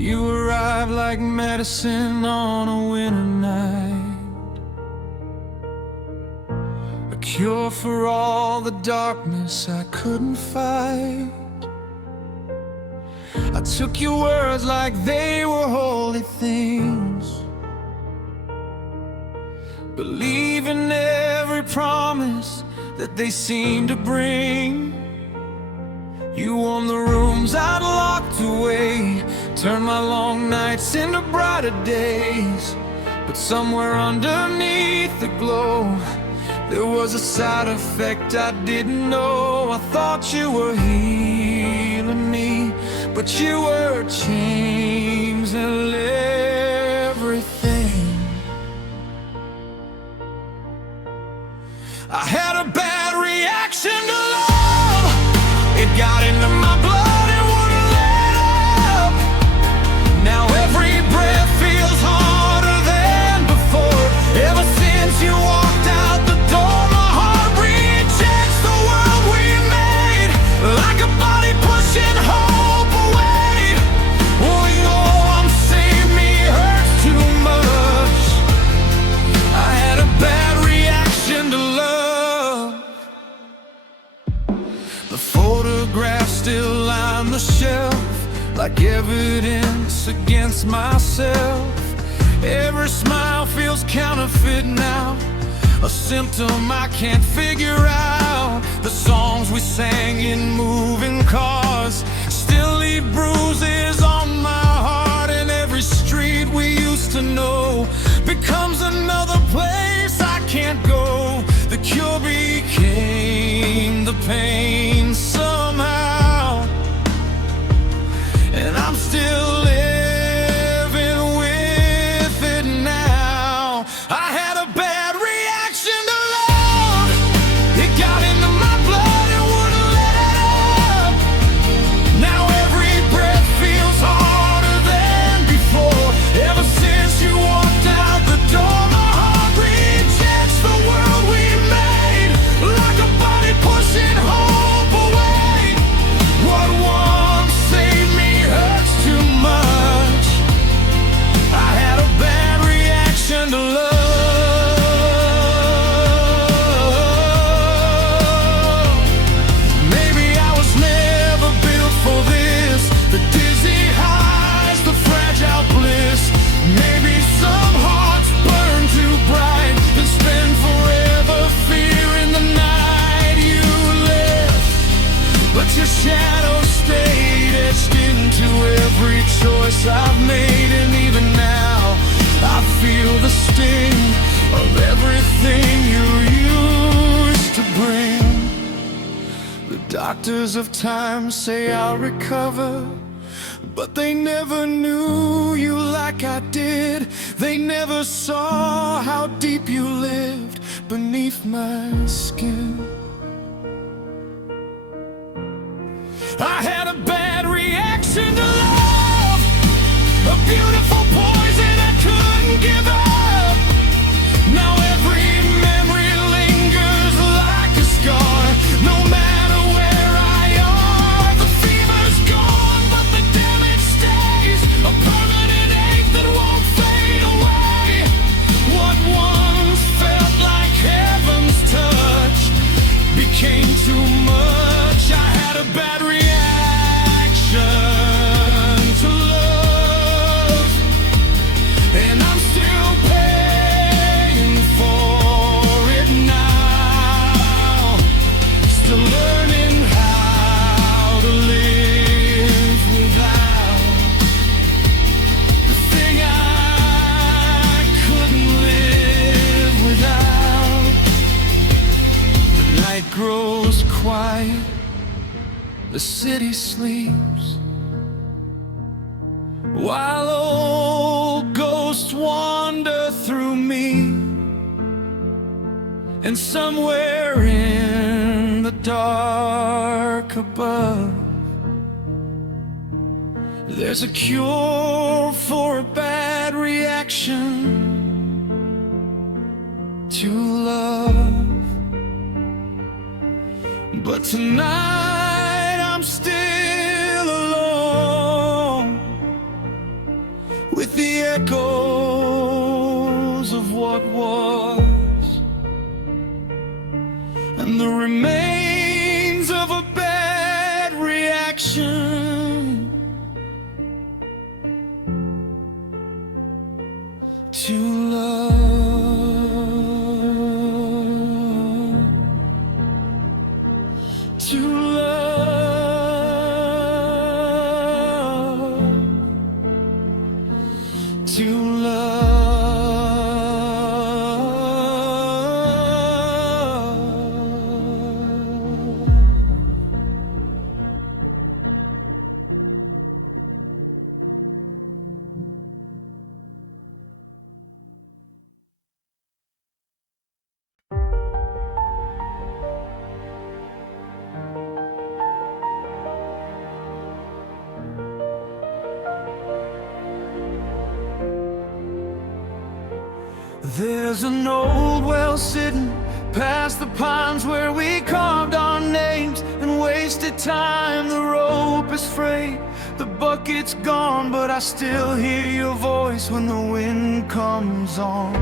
You arrived like medicine on a winter night, a cure for all the darkness I couldn't fight. I took your words like they were holy things, believing every promise that they seemed to bring. You warmed the rooms I'd locked away, turned my long nights into brighter days. But somewhere underneath the glow, there was a side effect I didn't know. I thought you were healing me, but you were changing everything. I had a bad reaction to love. It got into my blood and wouldn't let up. Now every breath feels harder than before. Ever since you walked out the door, my heart rejects the world we made, like a body pushing hope away. Oh, you know I'm saying me hurts too much. I had a bad reaction to love. The photographs still line the shelf, like evidence against myself. Every smile feels counterfeit now, a symptom I can't figure out. The songs we sang in moving cars still leave bruises on my heart, and every street we used to know becomes another place I can't go. The cure became the pain somehow, and I'm still living with it now. I had a bad reaction to love. It got into my blood and wouldn't let up. Now every breath feels harder than before. Ever since you walked out the door, my heart rejects the world we made, like a body pushing hope away. What once saved me hurts too much. I had a bad reaction to love. Maybe I was never built for this, the dizzy highs, the fragile bliss. Maybe some hearts burn too bright and spend forever fearing the night you left. But your shadow stayed etched into every choice I've made, and even now I feel the sting of everything you used to bring. The doctors of time say I'll recover, but they never knew you like I did. They never saw how deep you lived beneath my skin. I had a bad reaction to love, a beautiful poison I couldn't give up. Now every memory lingers like a scar, no matter where I are. The fever's gone, but the damage stays, a permanent ache that won't fade away. What once felt like heaven's touch became too much. I had a bad reaction to love, and I'm still paying for it now. Still learning how to live without the thing I couldn't live without. The night grows quiet, the city sleeps, while old ghosts wander through me. And somewhere in the dark above, there's a cure for a bad reaction to love. But tonight I'm still alone, echoes of what was, and the remains of a bad reaction to love. To love. To love. There's an old well sitting past the pines where we carved our names and wasted time. The rope is frayed, the bucket's gone, but I still hear your voice when the wind comes on.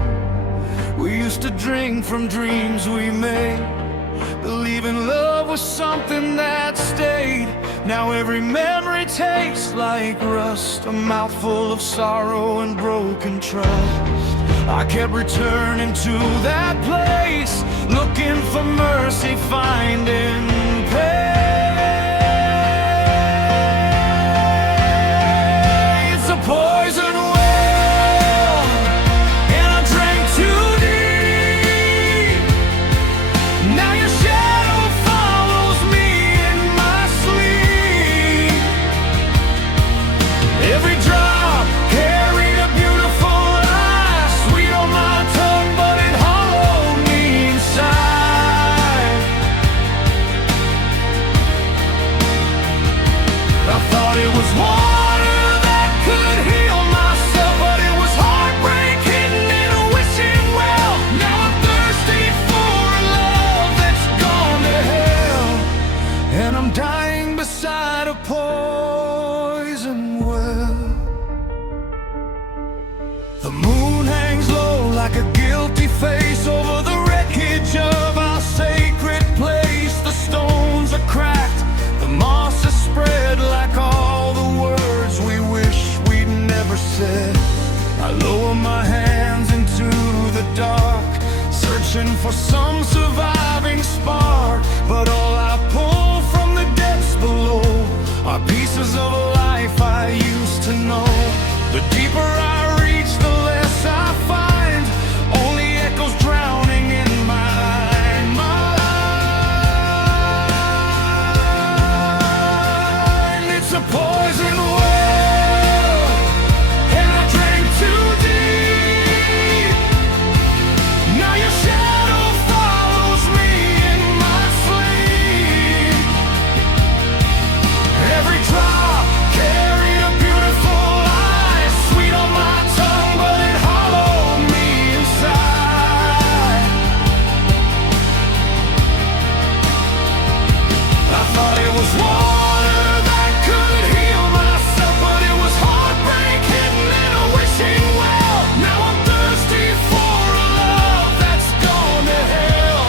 We used to drink from dreams we made, believing love was something that stayed. Now every memory tastes like rust, a mouthful of sorrow and broken trust. I kept returning to that place, looking for mercy, finding pain. It's a poison well, and I drank too deep. Now your shadow follows me in my sleep. Every drop carried a beautiful lie, sweet on my tongue, but it hollowed me inside. I thought it was water that could heal myself, but it was heartbreak hidden in a wishing well. Now I'm thirsty for a love that's gone to hell, and I'm dying beside a poison well. The moon hangs low like a guilty face over the wreckage of our sacred place. The stones are cracked, the moss is spread like all the words we wish we'd never said. I lower my hands into the dark, searching for some surviving spark, but all I pull from the depths below are pieces of a life I used to know. The deeper I reach, the less I find, only echoes drowning in my mind. It's a poison well, and I drank too deep. Now your shadow follows me in my sleep. Every drop carried a beautiful lie, sweet on my tongue, but it hollowed me inside. I thought it was water that could heal myself, but it was heartbreak hidden in a wishing well. Now I'm thirsty for a love that's gone to hell,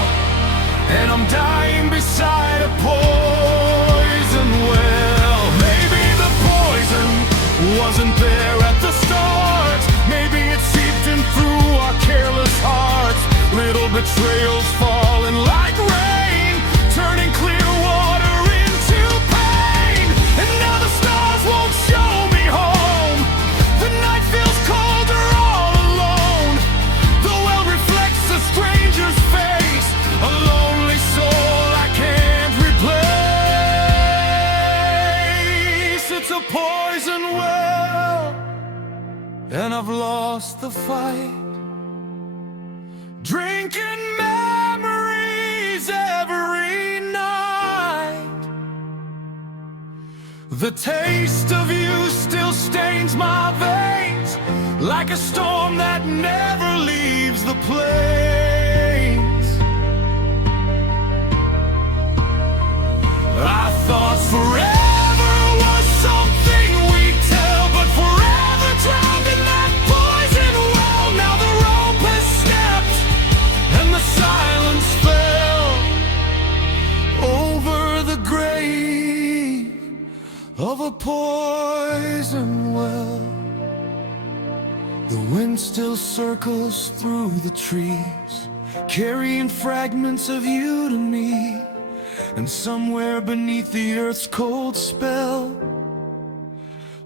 and I'm dying beside a poison well. Maybe the poison wasn't there at the start, maybe it seeped in through our careless hearts. Little betrayals falling like rain, turning clear water into pain. And now the stars won't show me home, the night feels colder all alone. The well reflects a stranger's face, a lonely soul I can't replace. It's a poison well, and I've lost the fight, drinking memories every night. The taste of you still stains my veins, like a storm that never leaves the plains. I thought forever was something we'd tell, but forever drowned in that of a poison well. The wind still circles through the trees, carrying fragments of you to me. And somewhere beneath the earth's cold spell,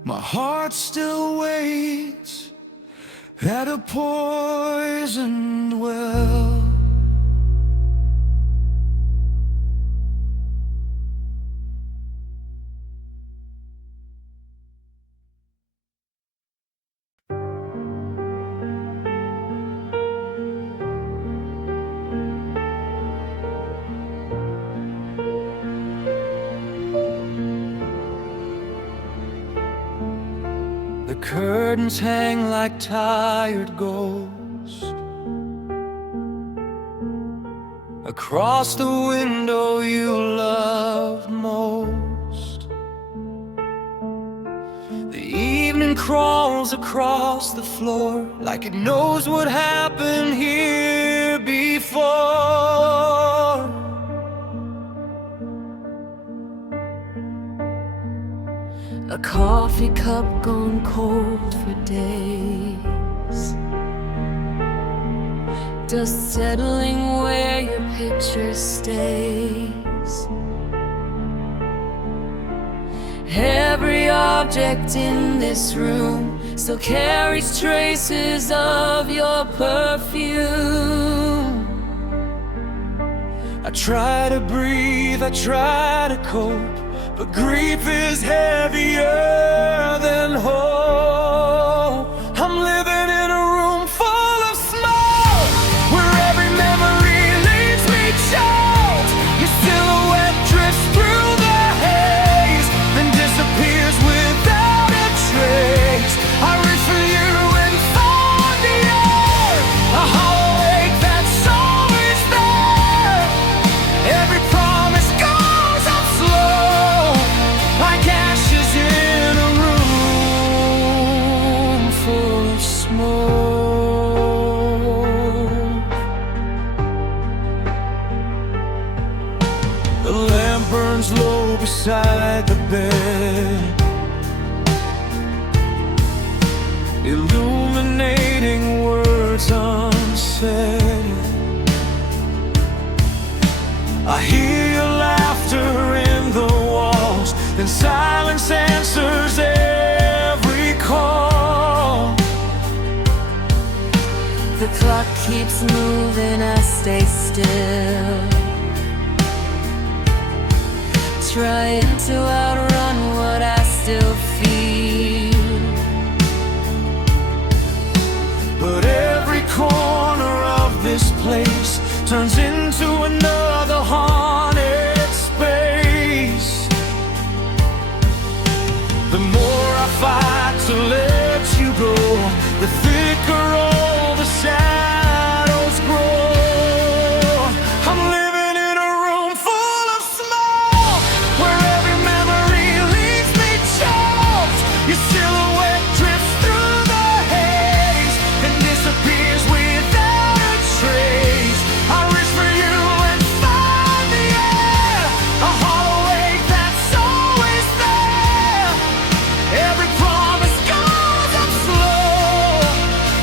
my heart still waits at a poisoned well. The curtains hang like tired ghosts across the window you loved most. The evening crawls across the floor like it knows what happened here before. A coffee cup gone cold for days, dust settling where your picture stays. Every object in this room still carries traces of your perfume. I try to breathe, I try to cope, but grief is heavier than hope. I'm living in a room full of smoke, where every memory leaves me choked. Your silhouette drifts through the haze, then disappears without a trace. I reach for you and find the air, a hollow ache that's always there. Every promise goes up slow, like ashes in a room full of smoke. The lamp burns low beside the bed, illuminating words unsaid. I hear your laughter in the walls, and silence answers every call. The clock keeps moving, I stay still, trying to outrun what I still feel. But every corner of this place turns into another haunted space. The more I fight to let you go, the thicker all the shadows grow. I'm living in a room full of smoke, where every memory leaves me choked. Your silhouette drifts through the haze, and disappears without a trace. I reach for you and find the air, a hollow ache that's always there. Every promise goes up slow,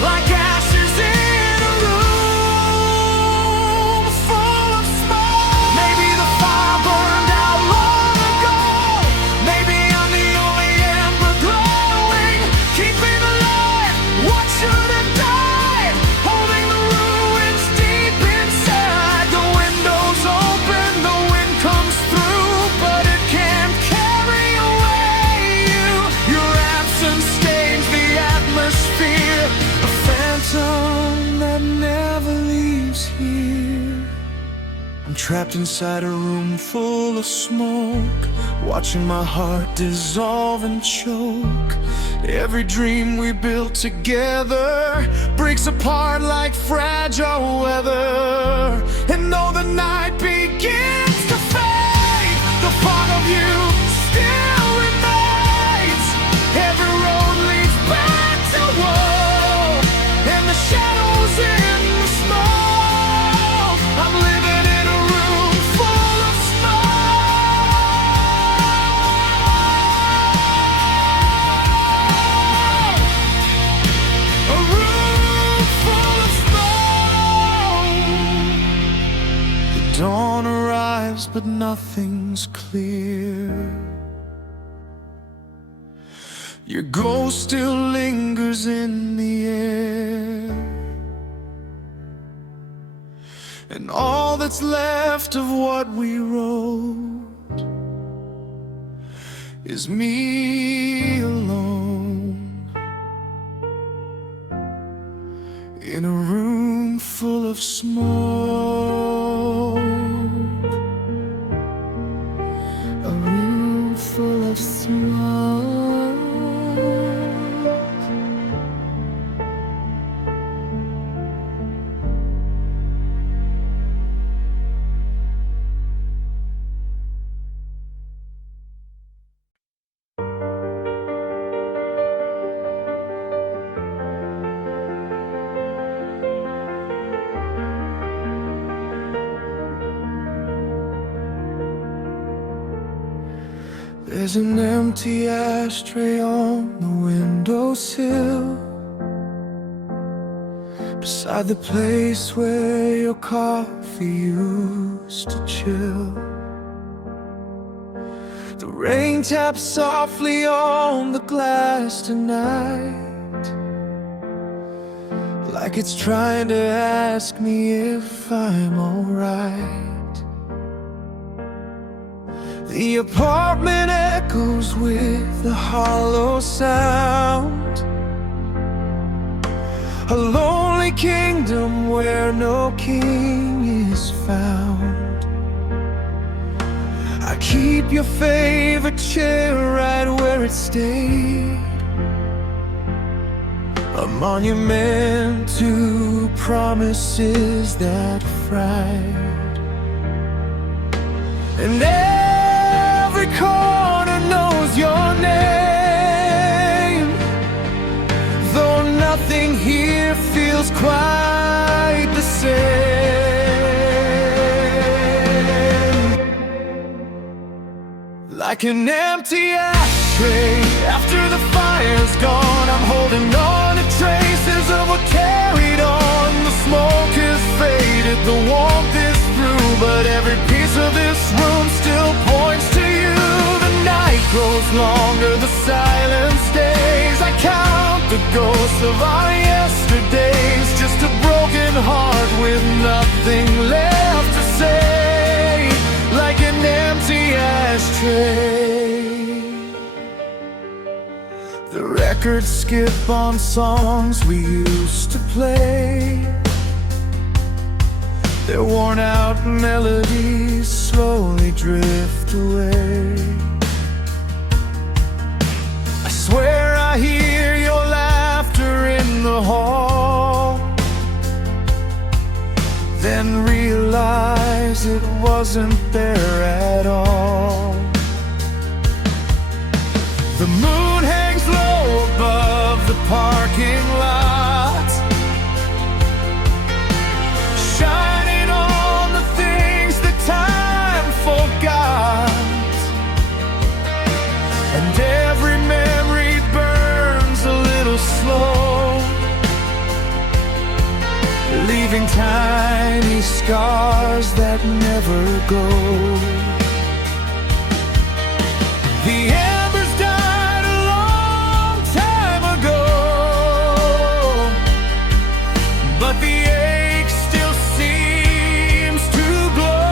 like ashes in a room full of smoke. Maybe the fire burned out long ago, maybe I'm the only ember glowing, keeping alive what should have died, holding the ruins deep inside. The window's open, the wind comes through, but it can't carry away you. Your absence stains the atmosphere, a phantom that never leaves here. I'm trapped inside a room full of smoke, watching my heart dissolve and choke. Every dream we built together breaks apart like fragile weather. And though the night begins to fade, the fog of you still remains. Every road leads back to war, and the shadows in the smoke. I'm living in a room full of smoke. nothing's clear. Your ghost still lingers in the air, and all that's left of what we wrote is me alone in a room full of smoke, a room full of smoke. There's an empty ashtray on the windowsill, beside the place where your coffee used to chill. The rain taps softly on the glass tonight, like it's trying to ask me if I'm alright. The apartment echoes with a hollow sound, a lonely kingdom where no king is found. I keep your favorite chair right where it stayed, a monument to promises that fried. And every corner knows your name, though nothing here feels quite the same. Like an empty ashtray after the fire's gone, I'm holding on to traces of what carried on. The smoke has faded, the warmth is through, but every piece of this room still points to you. The night grows longer, the silence stays. I count the ghosts of our yesterdays, just a broken heart with nothing left to say. Like an empty ashtray. The records skip on songs we used to play, their worn out melodies slowly drift away. I swear I hear your laughter in the hall, then realize it wasn't there at all. The moon hangs low above the parking lot, shining on the things that time forgot. And every memory burns a little slow, leaving tiny scars that never go. The embers died a long time ago, but the ache still seems to glow.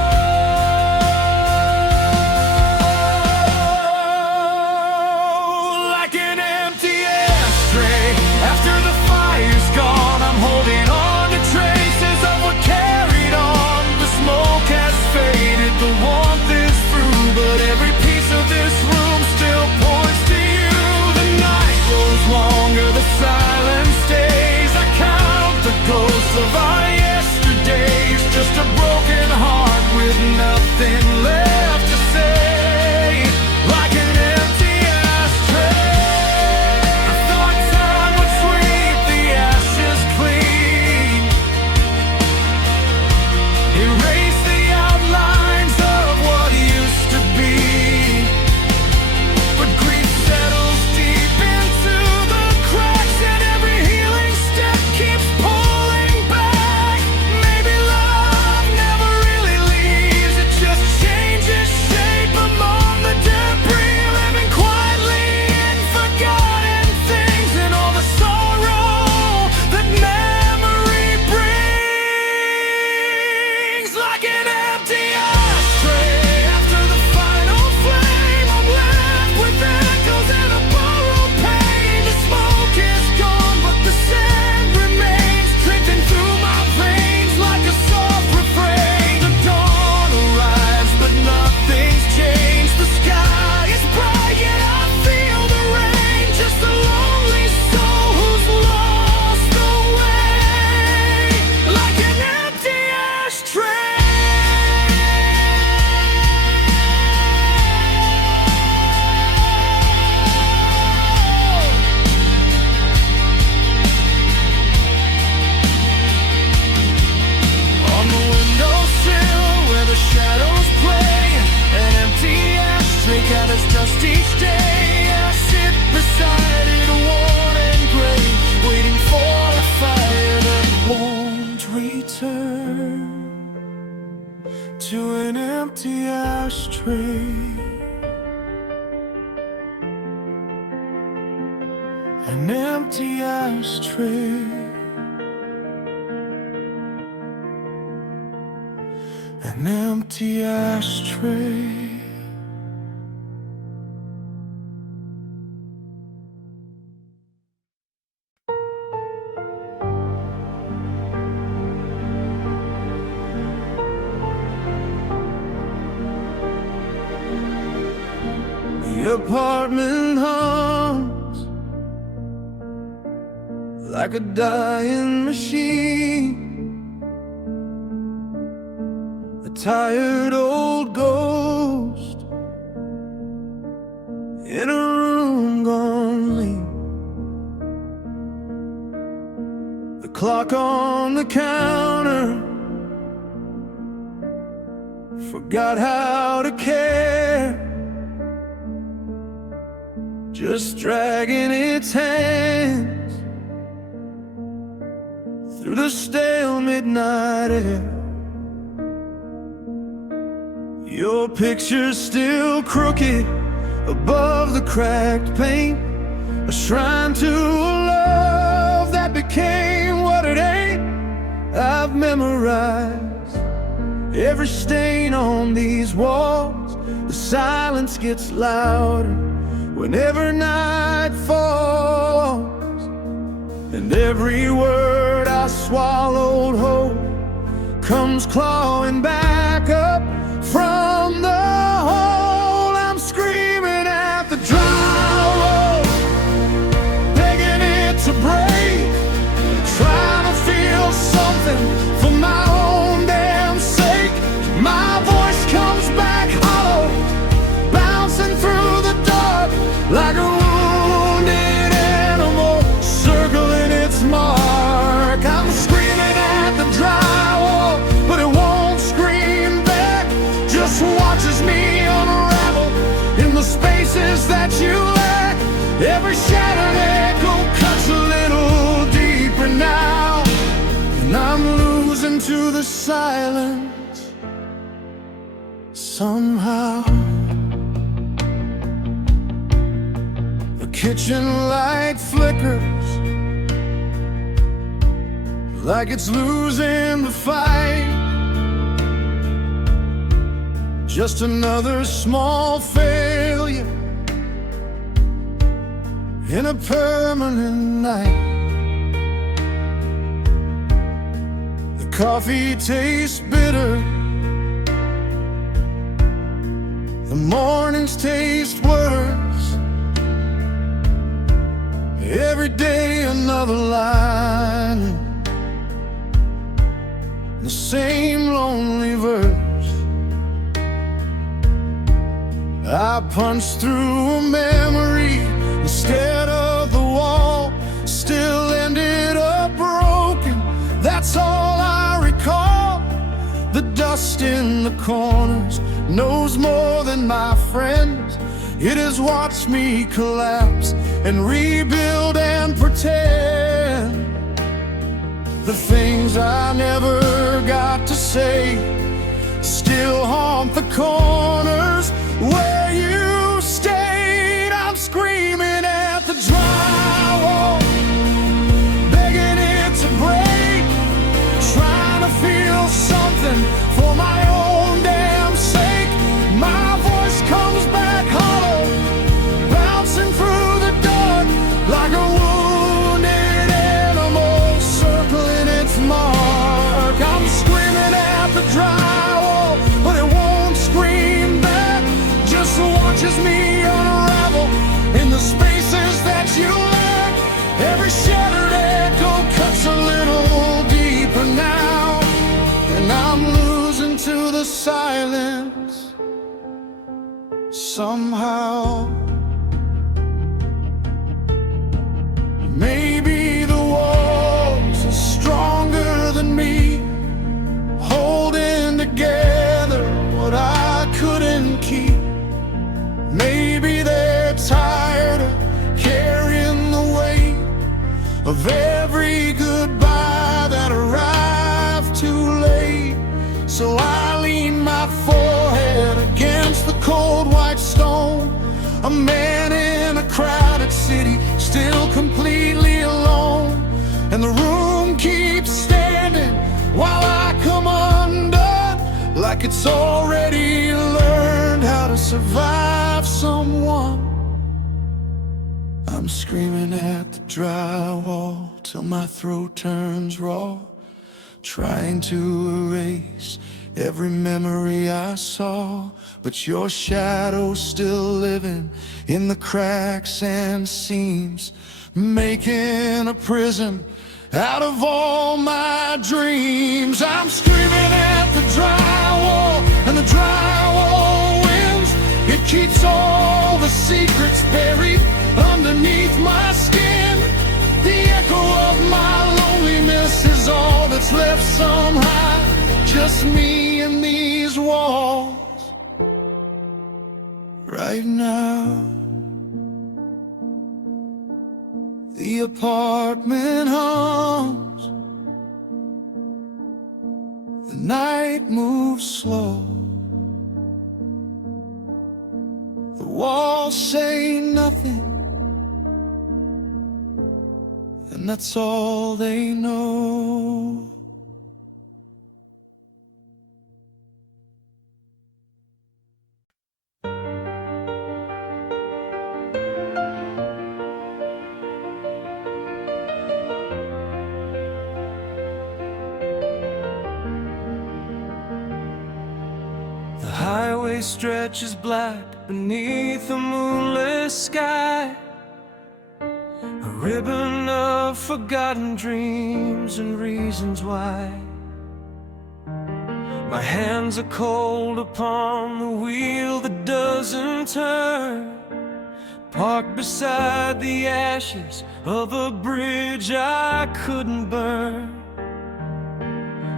Like an empty ashtray after the fire's gone, I'm holding on to traces of what carried on. The smoke has faded, the warmth is through, but every piece of this room still at us just each day. I sit beside it, worn and gray, waiting for a fire that won't return to an empty ashtray. An empty ashtray. An empty ashtray. The apartment hums like a dying machine. A tired old ghost in a room gone lean. The clock on the counter forgot how to care, just dragging its hands through the stale midnight air. Your picture's still crooked above the cracked paint, a shrine to a love that became what it ain't. I've memorized every stain on these walls. The silence gets louder whenever night falls, and every word I swallowed whole comes clawing back up from the hole. I'm screaming at the drywall, begging it to break, trying to feel something for my own damn sake. My voice comes back hollow, bouncing through the dark like a wounded animal circling its mark. I'm screaming at the drywall, but it won't scream back, just watches me unravel in the spaces that you lack. Every shattered echo cuts a little deeper now, and I'm losing to the silence somehow. The kitchen light flickers like it's losing the fight. Just another small failure in a permanent night. The coffee tastes bitter, the mornings taste worse. Every day another line, the same lonely verse. I punched through a memory instead of the wall, still ended up broken. That's all I recall. The dust in the corners knows more than my friends. It has watched me collapse and rebuild and pretend. The things I never got to say still haunt the corners where you stayed. I'm screaming at the drywall, begging it to break, trying to feel something for my own damn sake. My voice comes back hollow, bouncing through the dark like a wounded animal circling its mark. I'm screaming at the drywall, but it won't scream back, just watches me unravel in the spaces that you lack. Every shattered echo cuts a little deeper now, and I'm losing to the silence somehow. Maybe the walls are stronger than me, holding together what I couldn't keep. Maybe they're tired of carrying the weight of every goodbye that arrived too late. So I lean my forehead against the cold white stone, a man in a crowded city, still completely alone. And the room keeps standing while I come undone, like it's already learned how to survive someone. I'm screaming at the drywall till my throat turns raw, trying to erase every memory I saw. But your shadow's still living in the cracks and seams, making a prison out of all my dreams. I'm screaming at the drywall, and the drywall wins. It keeps all the secrets buried underneath my skin. The echo of my loneliness is all that's left somehow, just me and these walls right now. The apartment hums, the night moves slow, the walls say nothing, and that's all they know. The highway stretches black beneath a moonless sky, a ribbon of forgotten dreams and reasons why. My hands are cold upon the wheel that doesn't turn, parked beside the ashes of a bridge I couldn't burn.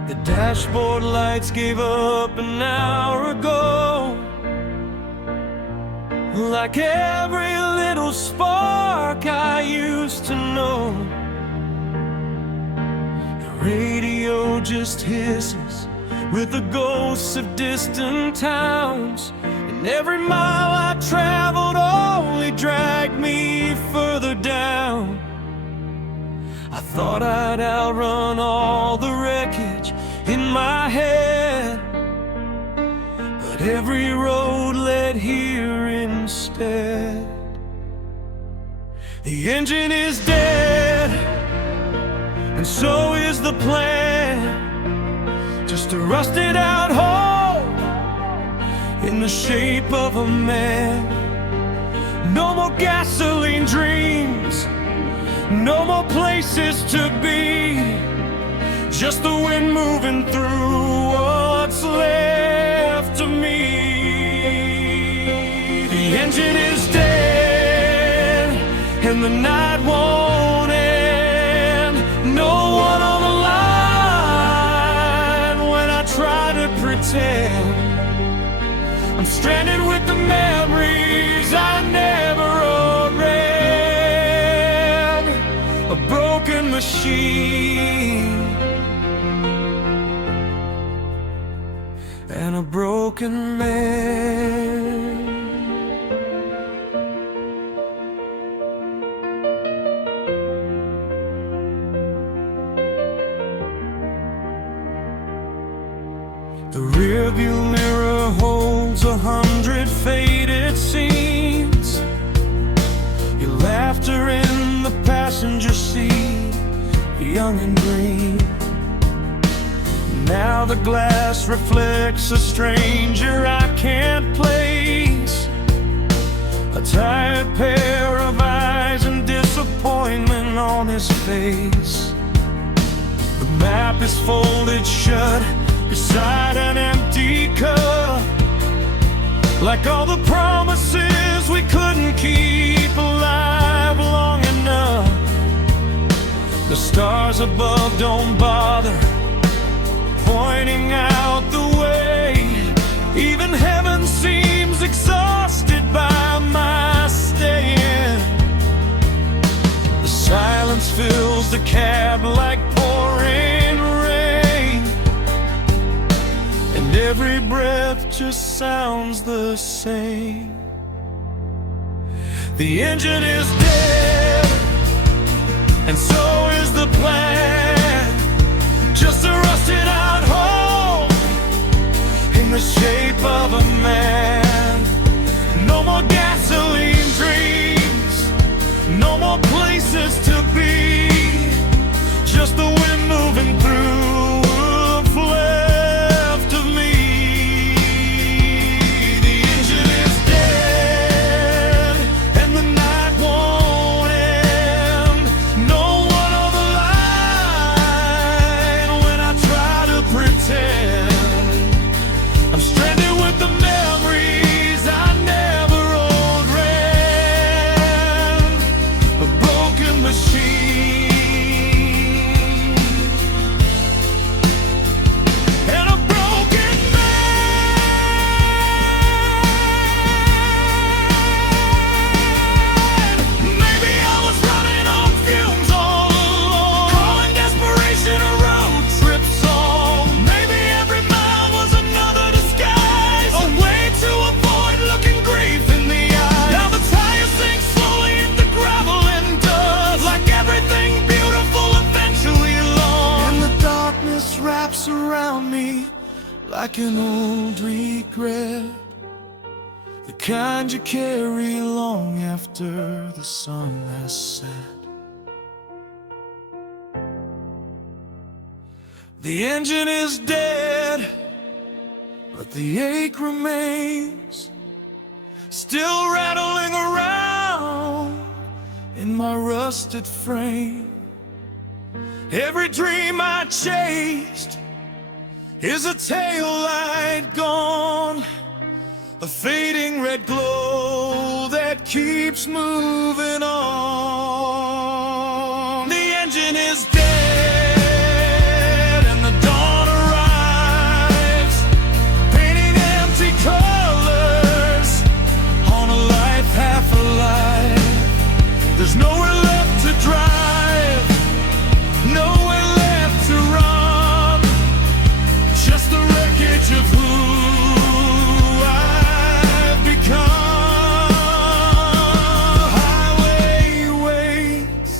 The dashboard lights gave up an hour ago, like every little spark I used to know. The radio just hisses with the ghosts of distant towns, and every mile I traveled only dragged me further down. I thought I'd outrun all the wreckage in my head, but every road led here instead. The engine is dead, and so is the plan, just a rusted out hole in the shape of a man. No more gasoline dreams, no more places to be, just the wind moving through what's left of me. The engine is dead, and the night won't end. No one on the line when I try to pretend. I'm stranded with the memories I never read. A broken machine and a broken man. The rearview mirror holds 100 faded scenes, your laughter in the passenger seat, young and green. Now the glass reflects a stranger I can't place, a tired pair of eyes and disappointment on his face. The map is folded shut beside an empty cup, like all the promises we couldn't keep alive long enough. The stars above don't bother pointing out the way. Even heaven seems exhausted by the cab like pouring rain, and every breath just sounds the same. The engine is dead, and so is the plan. Just a rusted out hole in the shape of a man. No more gasoline dreams, no more places to be. Just the wind moving through what's left of me. The engine is dead, and the night won't end. No one on the line when I try to pretend. I'm stranded with the memories I never owned. Ran a broken machine and a broken man. Maybe I was running on fumes all along, calling desperation a road trip song. Maybe every mile was another disguise, a way to avoid looking grief in the eye. Now the tires sink slowly into gravel and dust, like everything beautiful eventually lost. And the darkness wraps around me like an old regret, the kind you carry long after the sun has set. The engine is dead, but the ache remains, still rattling around in my rusted frame. Every dream I chased is a tail light gone, a fading red glow that keeps moving on. The engine is dead, and the dawn arrives, painting empty colors on a life half alive. There's nowhere left to drive, nowhere left to run, just the wreckage of who I've become. The highway waits,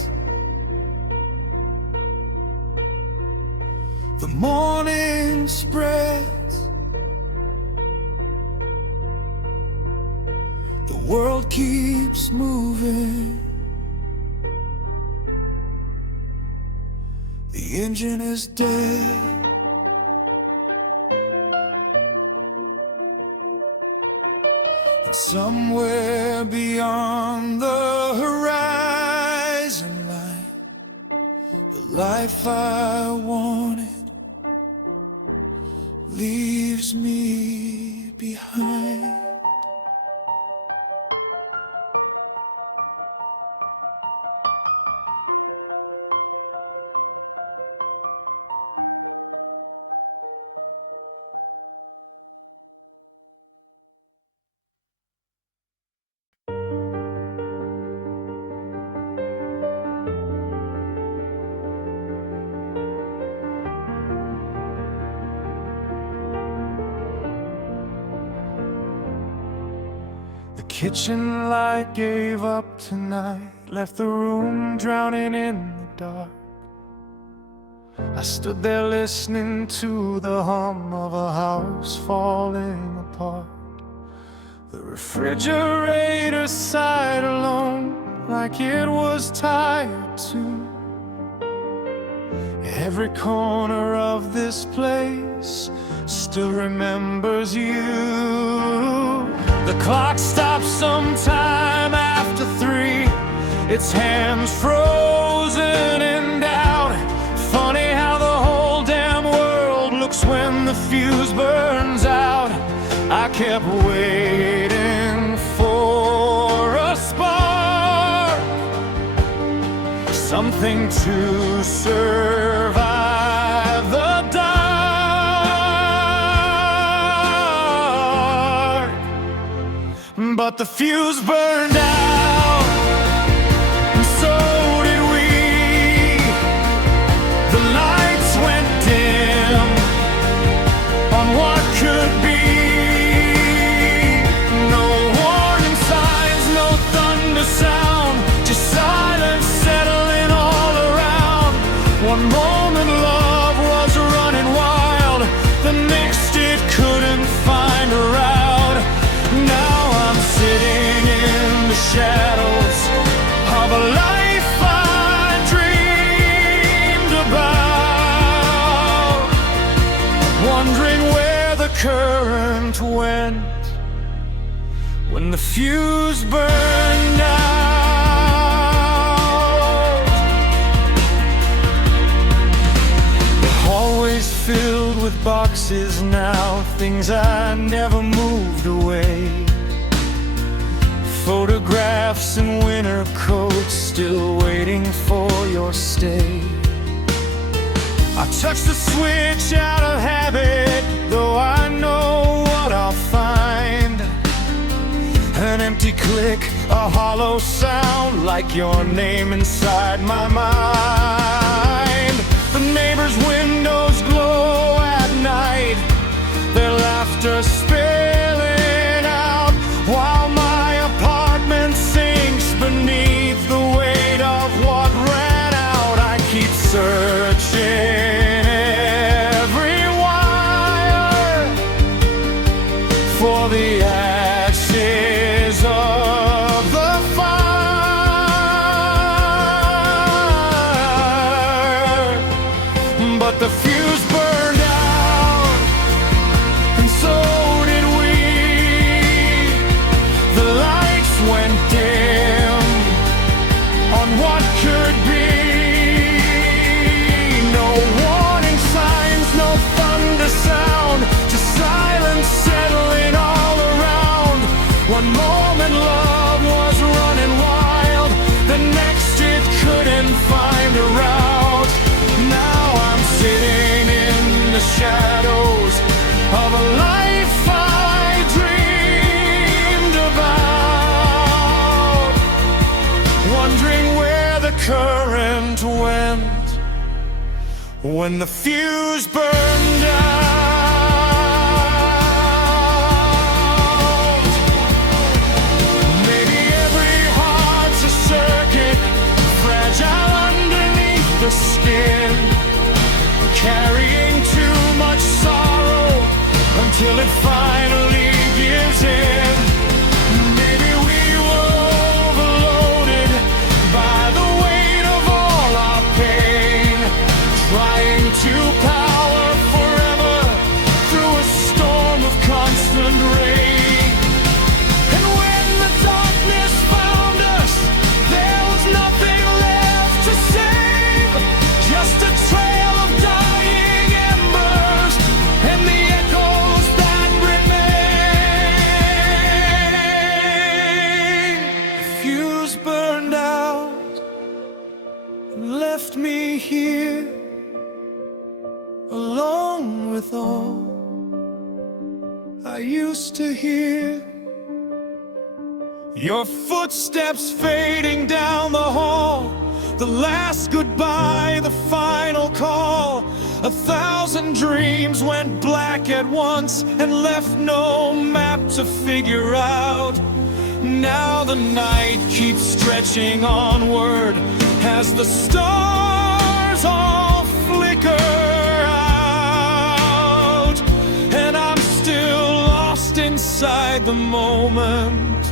the morning spreads, the world keeps moving. The engine is dead, and somewhere beyond the horizon line, the life I wanted leaves me behind. The kitchen light gave up tonight, left the room drowning in the dark. I stood there listening to the hum of a house falling apart. The refrigerator sighed alone, like it was tired too. Every corner of this place still remembers you. The clock stops sometime after 3, its hands frozen in doubt. Funny how the whole damn world looks when the fuse burns out. I kept waiting for a spark, something to survive the dark. But the fuse burned out, and so did we. current went, when the fuse burned out. The hallway's filled with boxes now, things I never moved away. Photographs and winter coats still waiting for your stay. I touch the switch out of habit, though I know what I'll find. An empty click, a hollow sound, like your name inside my mind. The neighbors' windows glow at night, their laughter spilling out, while my apartment sinks beneath the weight of what ran out. I keep searching every wire for the ashes of the fire, but the fuse burned out, and so did we. The lights went dim on what could be. No warning signs, no thunder sound, just silence settling all around. One moment love was running wild, the next it couldn't find a route. Now I'm sitting in the shadows of a life I dreamed about, wondering where the current went, when the fuse burned out. Maybe every heart's a circuit, fragile underneath the skin, carrying too much sorrow until it finally gives in. Maybe we were overloaded by the weight of all our pain, trying to power forever through a storm of constant rain. And when the darkness found us, there was nothing left to save, just a trail of dying embers and the echoes that remain. The fuse burned out and left me here, alone with all I used to hear. Your footsteps fading down the hall, the last goodbye, the final call. 1,000 dreams went black at once and left no map to figure out. Now the night keeps stretching onward as the stars all flicker out, and I'm still lost inside the moment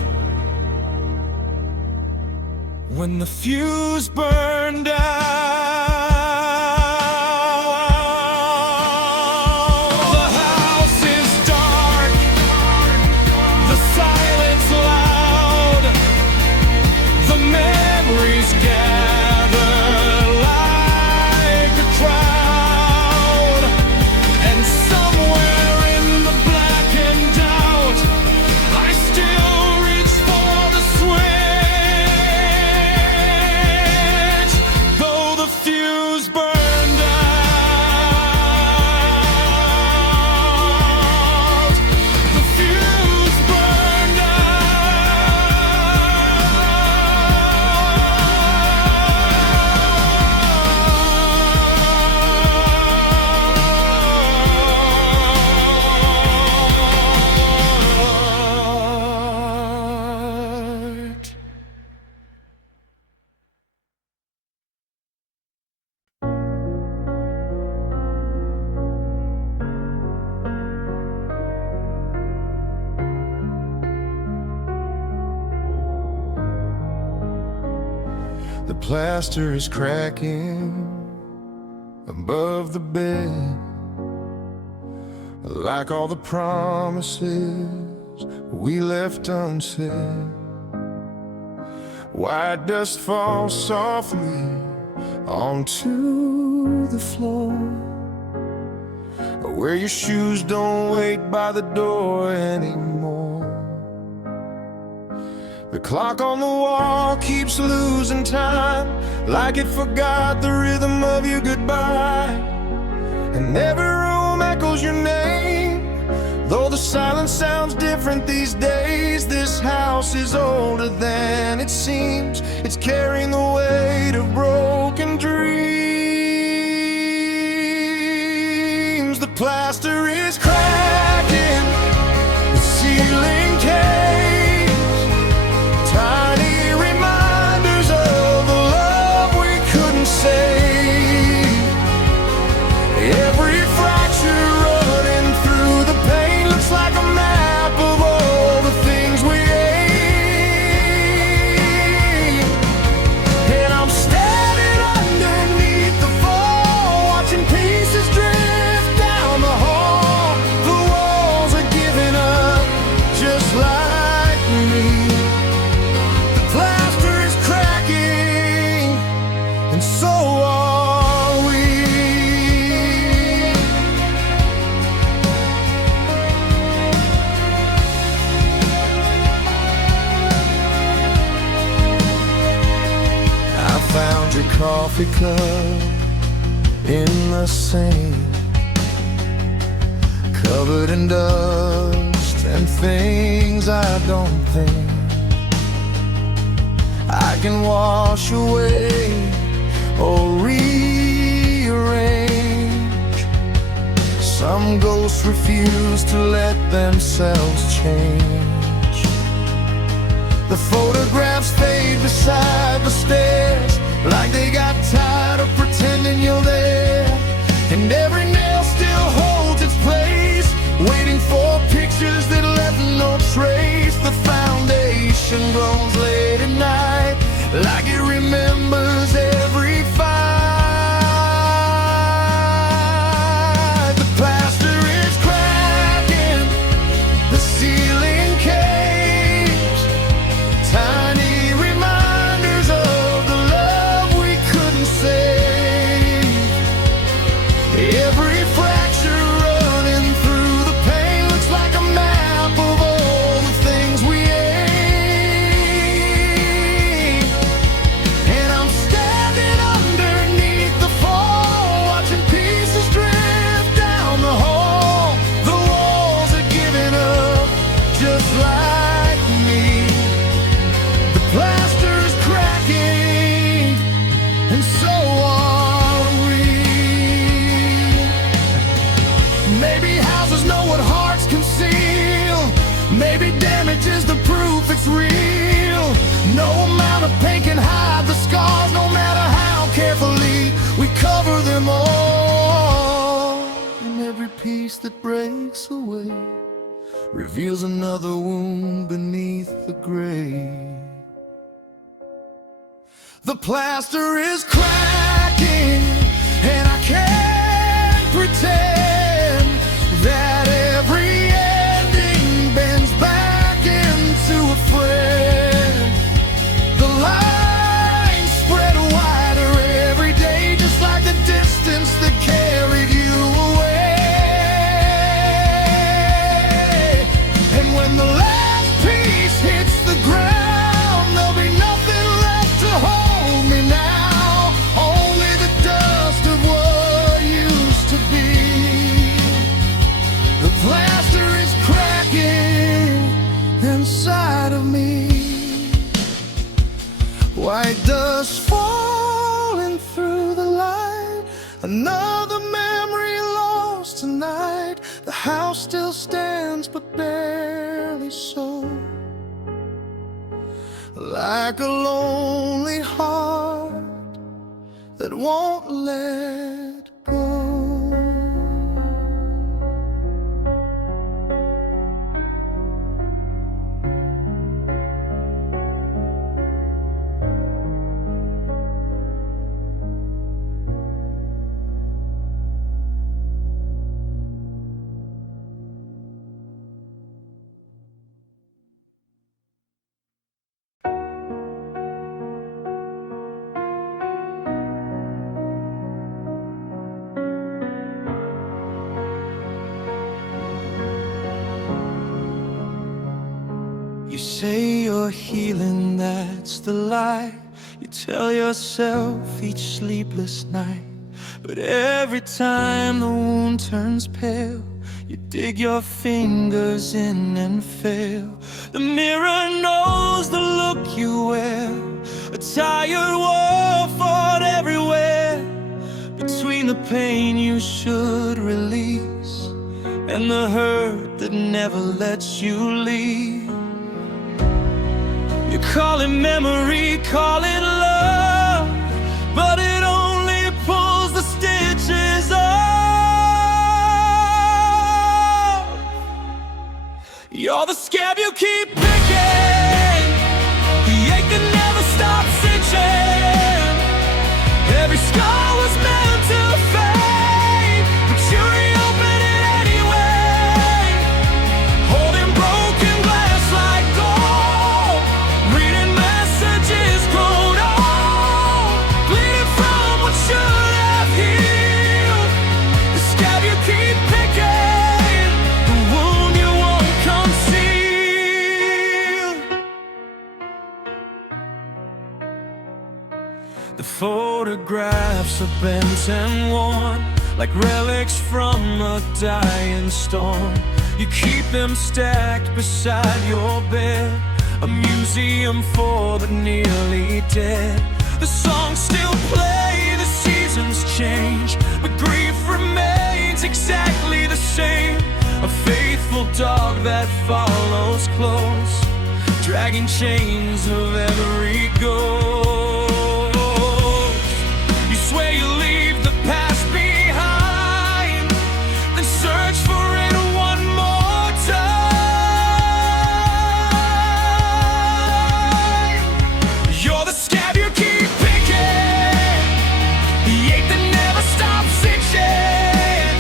when the fuse burned out. The house is dark, the silence loud, the memories gather like a crowd, and somewhere in the blackened out, I still reach for the switch, though the fuse burned out. The fuse burned out. The plaster is cracking above the bed. like all the promises we left unsaid. White dust falls softly onto the floor, where your shoes don't wait by the door anymore. The clock on the wall keeps losing time, like it forgot the rhythm of your goodbye. And every room echoes your name, though the silence sounds different these days. This house is older than it seems. It's carrying the weight of broken dreams. The plaster is cracking, the ceiling caves, tiny reminders of the love we couldn't save. Every fracture running through the pain looks like a map of all the things we ate. And I'm standing underneath the fall, watching pieces drift down the hall. The walls are giving up, just like me. The plaster is cracking, and so are we. I found your coffee cup in the sand, covered in dust and things I don't think I can wash away or rearrange. Some ghosts refuse to let themselves change. The photographs fade beside the stairs, like they got tired of pretending you're there. And every nail still holds its place, waiting for pictures that left no trace. The foundation groans late at night, like it remembers every fight. The plaster is cracking, the ceiling caves, tiny reminders of the love we couldn't save. Every fracture running through the pain looks like a map of all the things we ate. And I'm standing underneath the fall, watching pieces drift down the hall. The walls are giving up, just like me. The plaster is cracking, and so are we. Maybe houses know what hearts conceal. Maybe damage is the proof it's real. No amount of pain can hide the scars, no matter how carefully we cover them all. And every piece that breaks away reveals another wound beneath the grave. The plaster is cracking, and I can't pretend that every ending bends back into a friend. The lines spread wider every day, just like the distance that carried you away. And when the last piece hits the ground, there'll be nothing left to hold me now, only the dust of what used to be. The plaster is cracking inside of me. White dust falling through the light, another memory lost tonight. The house still stands, but barely so, like a lonely heart that won't let go. your healing, that's the lie you tell yourself each sleepless night. But every time the wound turns pale, you dig your fingers in and fail. The mirror knows the look you wear, a tired war fought everywhere, between the pain you should release and the hurt that never lets you leave. You call it memory, call it love, but it only pulls the stitches off. You're the scab you keep picking, the ache that never stops itching. Every scar was meant to fade, but you reopen it anyway, holding broken glass like gold, reading messages grown old, bleeding from what should have healed. The scab you keep picking, the wound you won't conceal. The photographs are bent and worn, like relics from a dying storm. You keep them stacked beside your bed, a museum for the nearly dead. The songs still play, the seasons change, but grief remains exactly the same. A faithful dog that follows close, dragging chains of every ghost. You swear you leave the past behind, then search for it one more time. You're the scab you keep picking, the ache that never stops itching.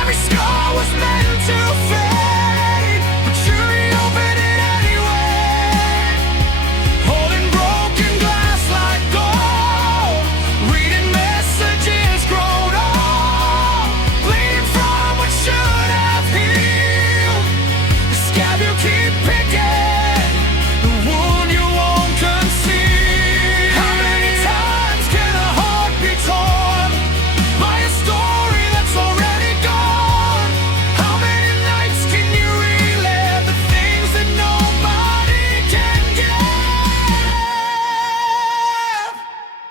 Every scar was meant to fade, but you reopen it anyway, holding broken glass like gold, reading messages grown old, bleeding from what should have healed. The scab you keep picking, the wound you won't conceal. How many times can a heart be torn by a story that's already gone? How many nights can you relive the things that nobody can give?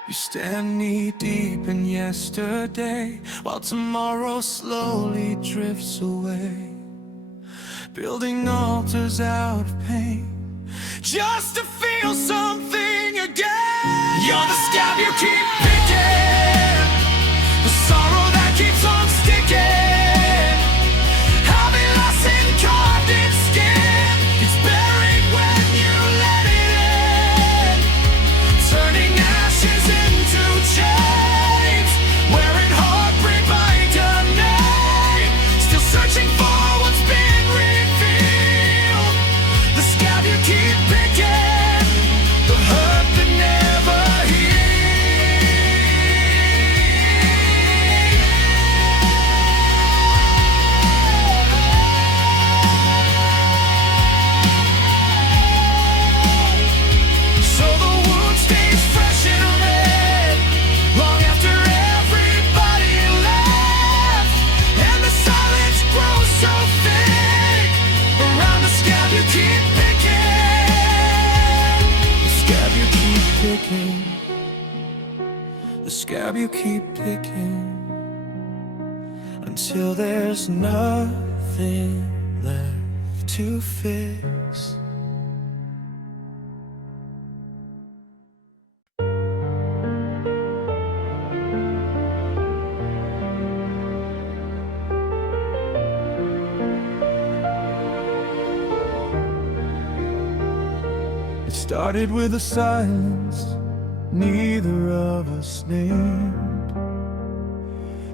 You stand knee deep in yesterday, while tomorrow slowly drifts away, building altars out of pain, just to feel something again. You're the scab you keep picking, the sorrow that keeps on sticking. I'll be lost and carved in skin, it's buried when you let it in, turning ashes into chains, wearing heartbreak like a name, still searching for what's been revealed. The scab you keep picking, the hurt that never healed. So the wound stays fresh and red, long after everybody left, and the silence grows so thick around the scab you keep picking. The scab you keep picking, the scab you keep picking, until there's nothing left to fix. It started with a silence neither of us named,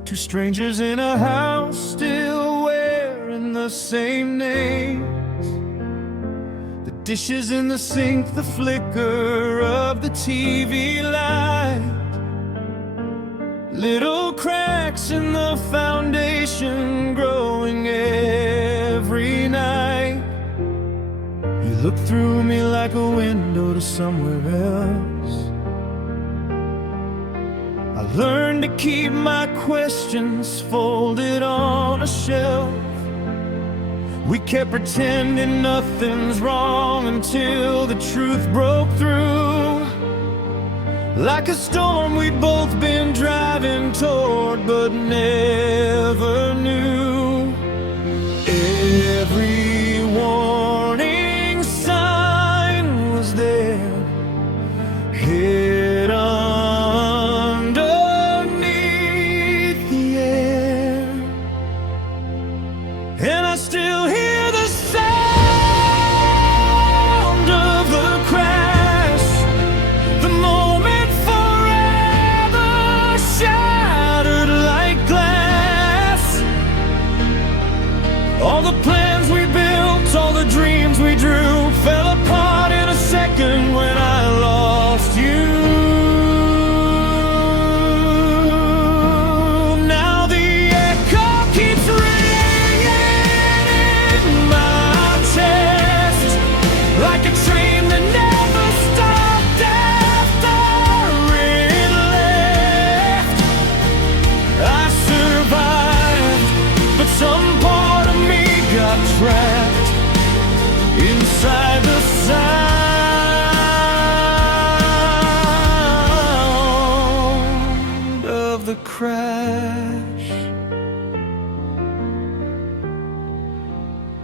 two strangers in a house still wearing the same names, the dishes in the sink, the flicker of the TV light, little cracks in the foundation growing every night. You look through me like a window to somewhere else. I learned to keep my questions folded on a shelf. We kept pretending nothing's wrong until the truth broke through. Like a storm we'd both been driving toward but never knew. Every warning sign was there, hid underneath the air. And I still hear the sound of the crash, the moment forever shattered like glass. All the plans we built, all the dreams we drew, fell apart in a second when I lost you. Now the echo keeps ringing in my chest, like a train that never stopped after it left. I survived, but some part of me got trapped inside the sound of the crash.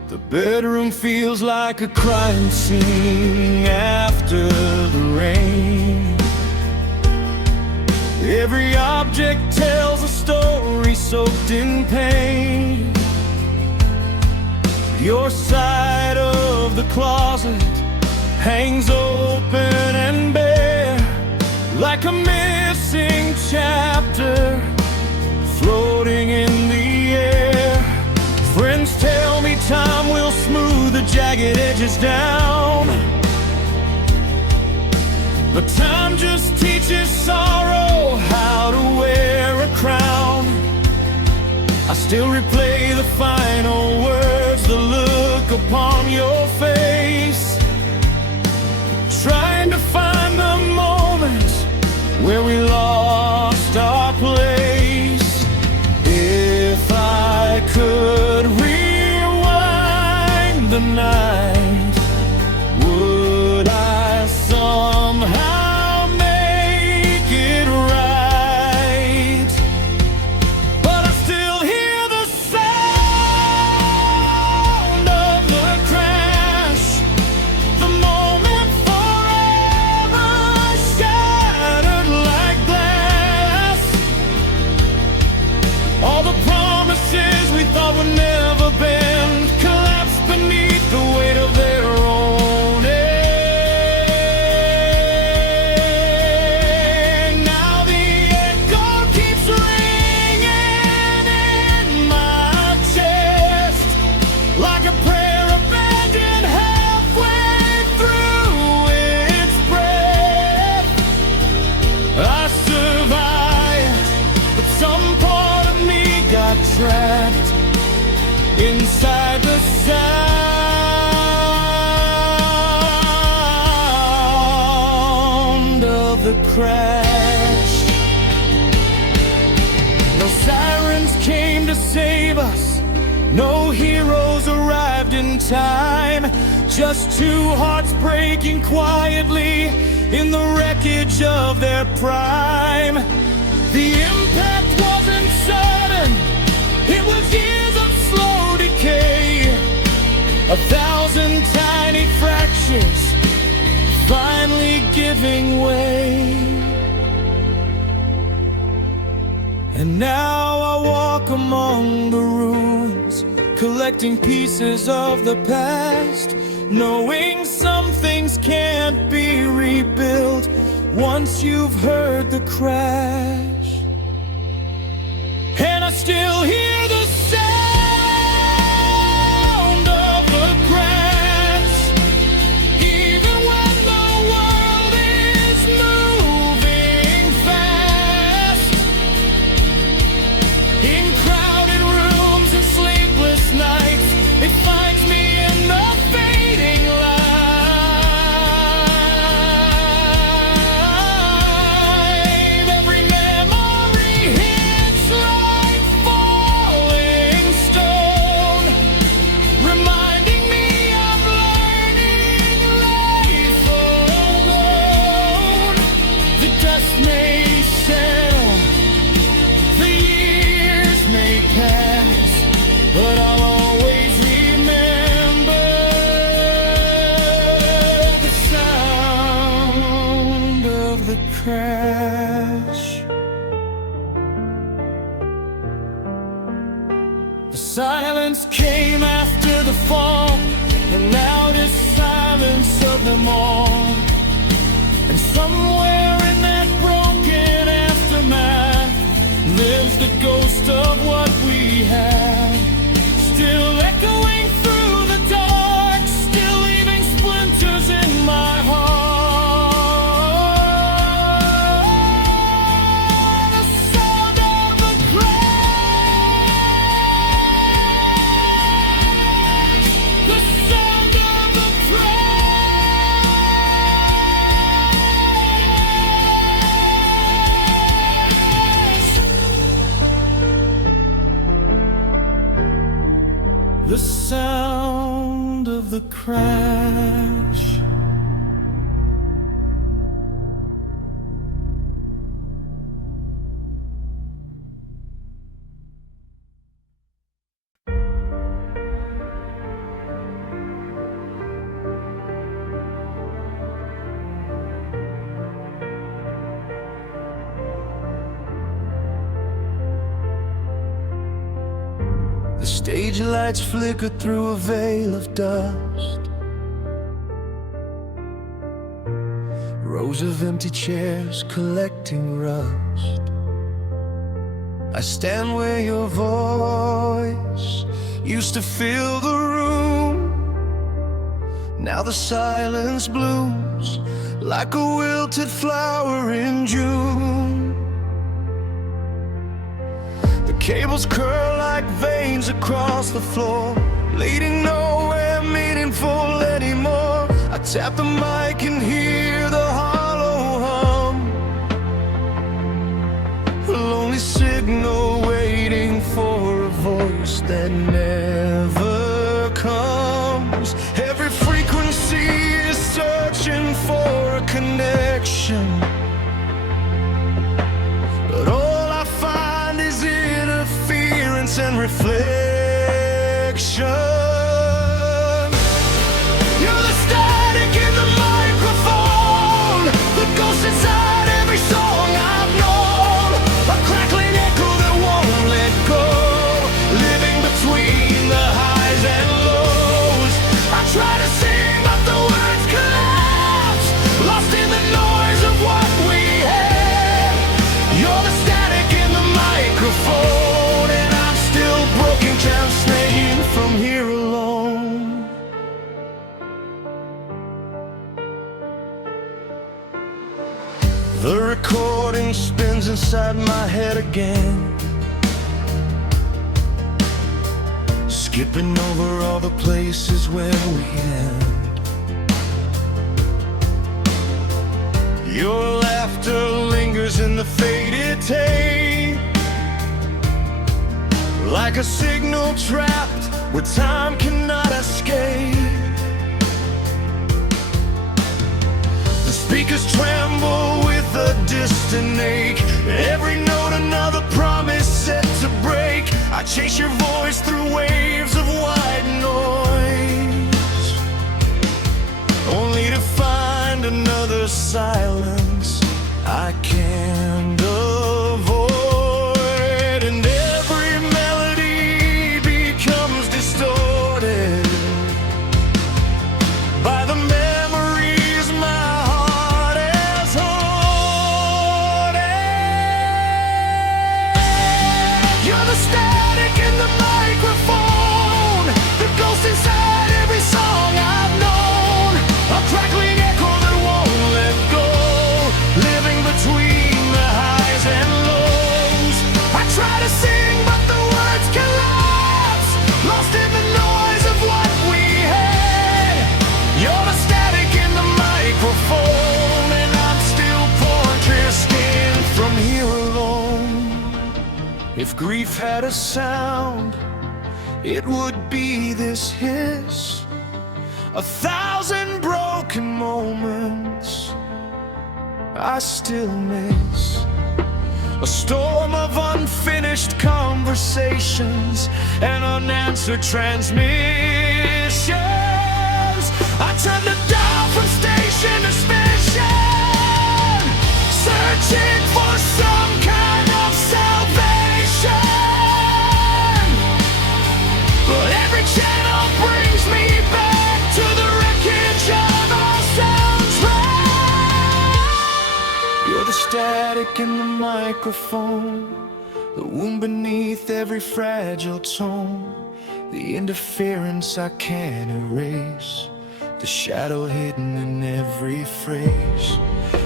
The bedroom feels like a crime scene after the rain. Every object tells a story soaked in pain. Your side of the closet hangs open and bare, like a missing chapter floating in the air. Friends tell me time will smooth the jagged edges down, but time just teaches sorrow how to wear a crown. I still replay the final words, the look upon your face, trying to find the moment where we lost our place. If I could rewind the night, would I somehow make it right? But I still hear the sound of the crash, the moment forever shattered like glass. All the promises we thought would never bend collapsed beneath the weight of their own end. Now the echo keeps ringing in my chest, like a prayer abandoned halfway through its breath. I survived, but some part of me got trapped inside the sound of the crash. No sirens came to save us, no heroes arrived in time, just two hearts breaking quietly in the wreckage of their prime. The impact wasn't sudden, it was years of slow decay, 1,000 tiny fractures finally giving way. And now I walk among the ruins, collecting pieces of the past, knowing some things can't be rebuilt once you've heard the crash. And I still hear the sound of the crash, even when the world is moving fast. In crowded rooms and sleepless nights, it finds me in the fading light. the crash. The silence came after the fall, and now this silence of them all. And somewhere in that broken aftermath lives the ghost of what we had, still echoing through the dark, still leaving splinters in my heart. The sound of the crash, the sound of the crash, the sound of the crash. The stage lights flicker through a veil of dust. Rows of empty chairs collecting rust. I stand where your voice used to fill the room. Now the silence blooms like a wilted flower in June. The cables curl like veins across the floor, leading nowhere meaningful anymore. I tap the mic and hear the hollow hum, a lonely signal waiting for a voice that never comes. Every frequency is searching for a connection, but all I find is interference and reflection. You're the static in the microphone, the ghost inside every song I've known, a crackling echo that won't let go, living between the highs and lows. I try to sing but the words collapse, lost in the noise of what we had. You're the static in the microphone, and I'm still broken, can't stay from here alone. The recording spins inside my head again, skipping over all the places where we end. Your laughter lingers in the faded tape, like a signal trapped where time cannot escape. The speakers tremble with a distant ache, every note another promise set to break. I chase your voice through waves of white noise, only to find another silence I can't avoid. And every melody becomes distorted by the memories my heart has hoarded. You're the static in the microphone, the ghost inside every song I've known, a crackling echo that won't let go, living between the highs and lows. I try to sing but the words collapse, lost in the noise of what we had. You're the static in the microphone, and I'm still pouring clear skin from here alone. If grief had a sound, it would be this hiss, a thousand broken moments I still miss, a storm of unfinished conversations and unanswered transmissions. I turn the dial from station to station, static in the microphone, the wound beneath every fragile tone, the interference I can't erase, the shadow hidden in every phrase.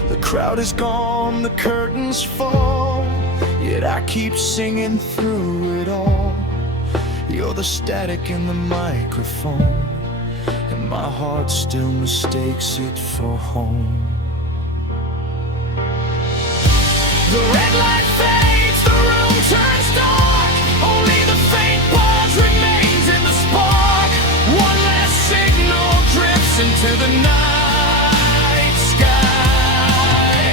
The crowd is gone, the curtains fall, yet I keep singing through it all. You're the static in the microphone, and my heart still mistakes it for home. The red light fades, the room turns dark, only the faint pulse remains in the spark. One last signal drifts into the night sky,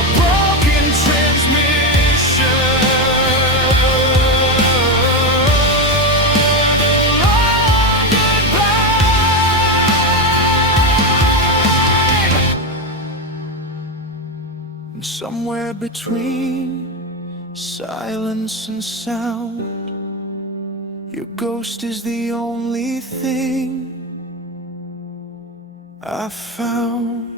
a broken transmission, the long goodbye. And somewhere between silence and sound, your ghost is the only thing I found.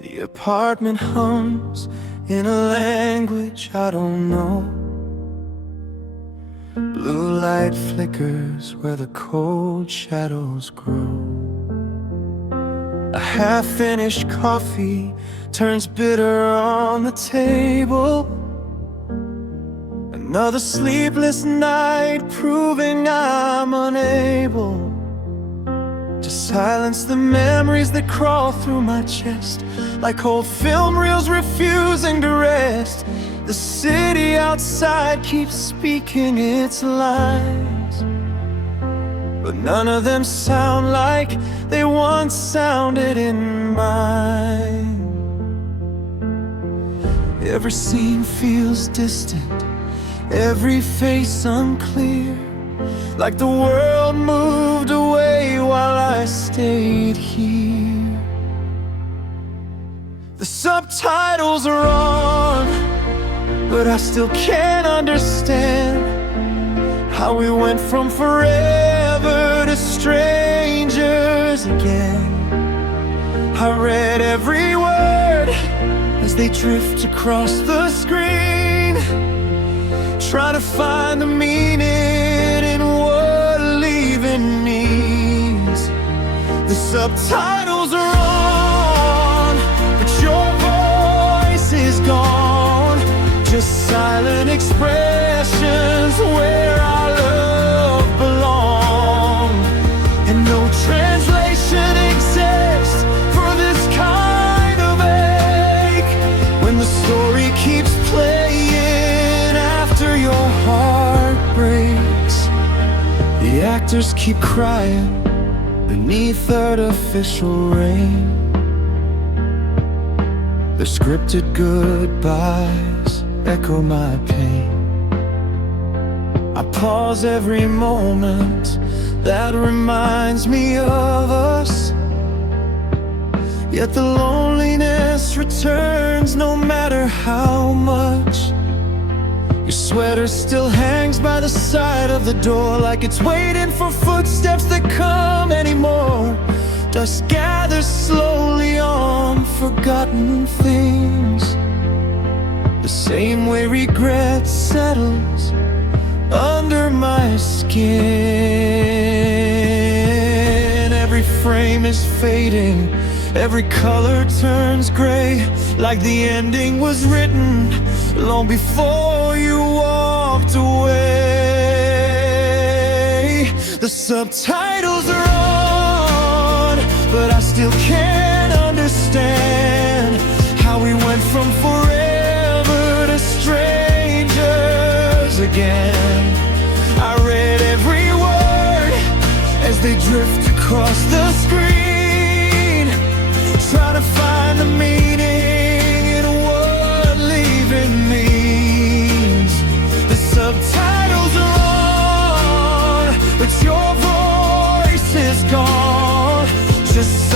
The apartment hums in a language I don't know. Blue light flickers where the cold shadows grow. A half-finished coffee turns bitter on the table. Another sleepless night proving I'm unable to silence the memories that crawl through my chest, like old film reels refusing to rest. The city outside keeps speaking its lies, but none of them sound like they once sounded in mine. Every scene feels distant, every face unclear, like the world moved away while I stayed here. The subtitles are on, but I still can't understand how we went from forever to strangers again. I read every word as they drift across the screen, trying to find the meaning in what leaving means. The subtitles are on, but your voice is gone. Just silent expressions where our love belongs, and no translation exists for this kind of ache. When the story keeps playing after your heart breaks, the actors keep crying beneath artificial rain. The scripted goodbyes echo my pain. I pause every moment that reminds me of us, yet the loneliness returns no matter how much. Your sweater still hangs by the side of the door, like it's waiting for footsteps that come anymore. Dust gathers slowly on forgotten things, the same way regret settles under my skin. Every frame is fading, every color turns gray, like the ending was written long before you walked away. The subtitles are on, but I still can't understand how we went from forever to strangers again. I read every word as they drift across the screen, trying to find the meaning in what leaving means. The subtitles are on, but your voice is gone. Just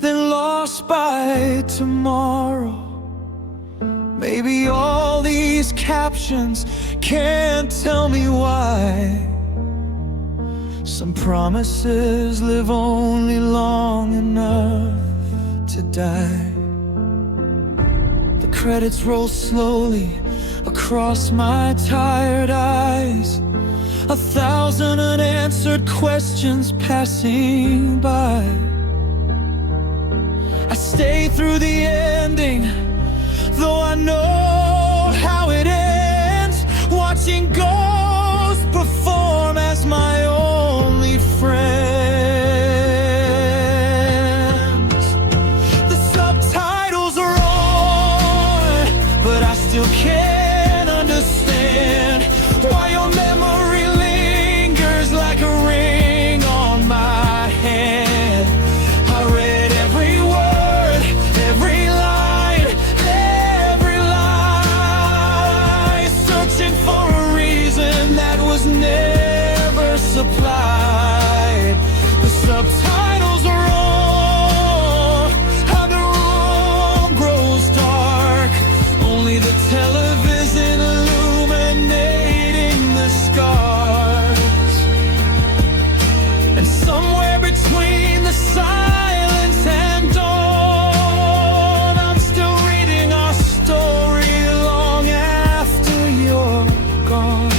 then lost by tomorrow. Maybe all these captions can't tell me why some promises live only long enough to die. The credits roll slowly across my tired eyes, 1,000 unanswered questions passing by. I stay through the ending, though I know how it ends, watching ghosts perform as my only friends. The subtitles are on, but I still can't understand why your memory lingers like a ring on my hand. I read every word, every line, every lie, searching for a reason that was never supplied. The subtitles are on, how the room grows dark, only the television illuminating the scars. And somewhere between the silence and dawn, I'm still reading our story long after you're gone.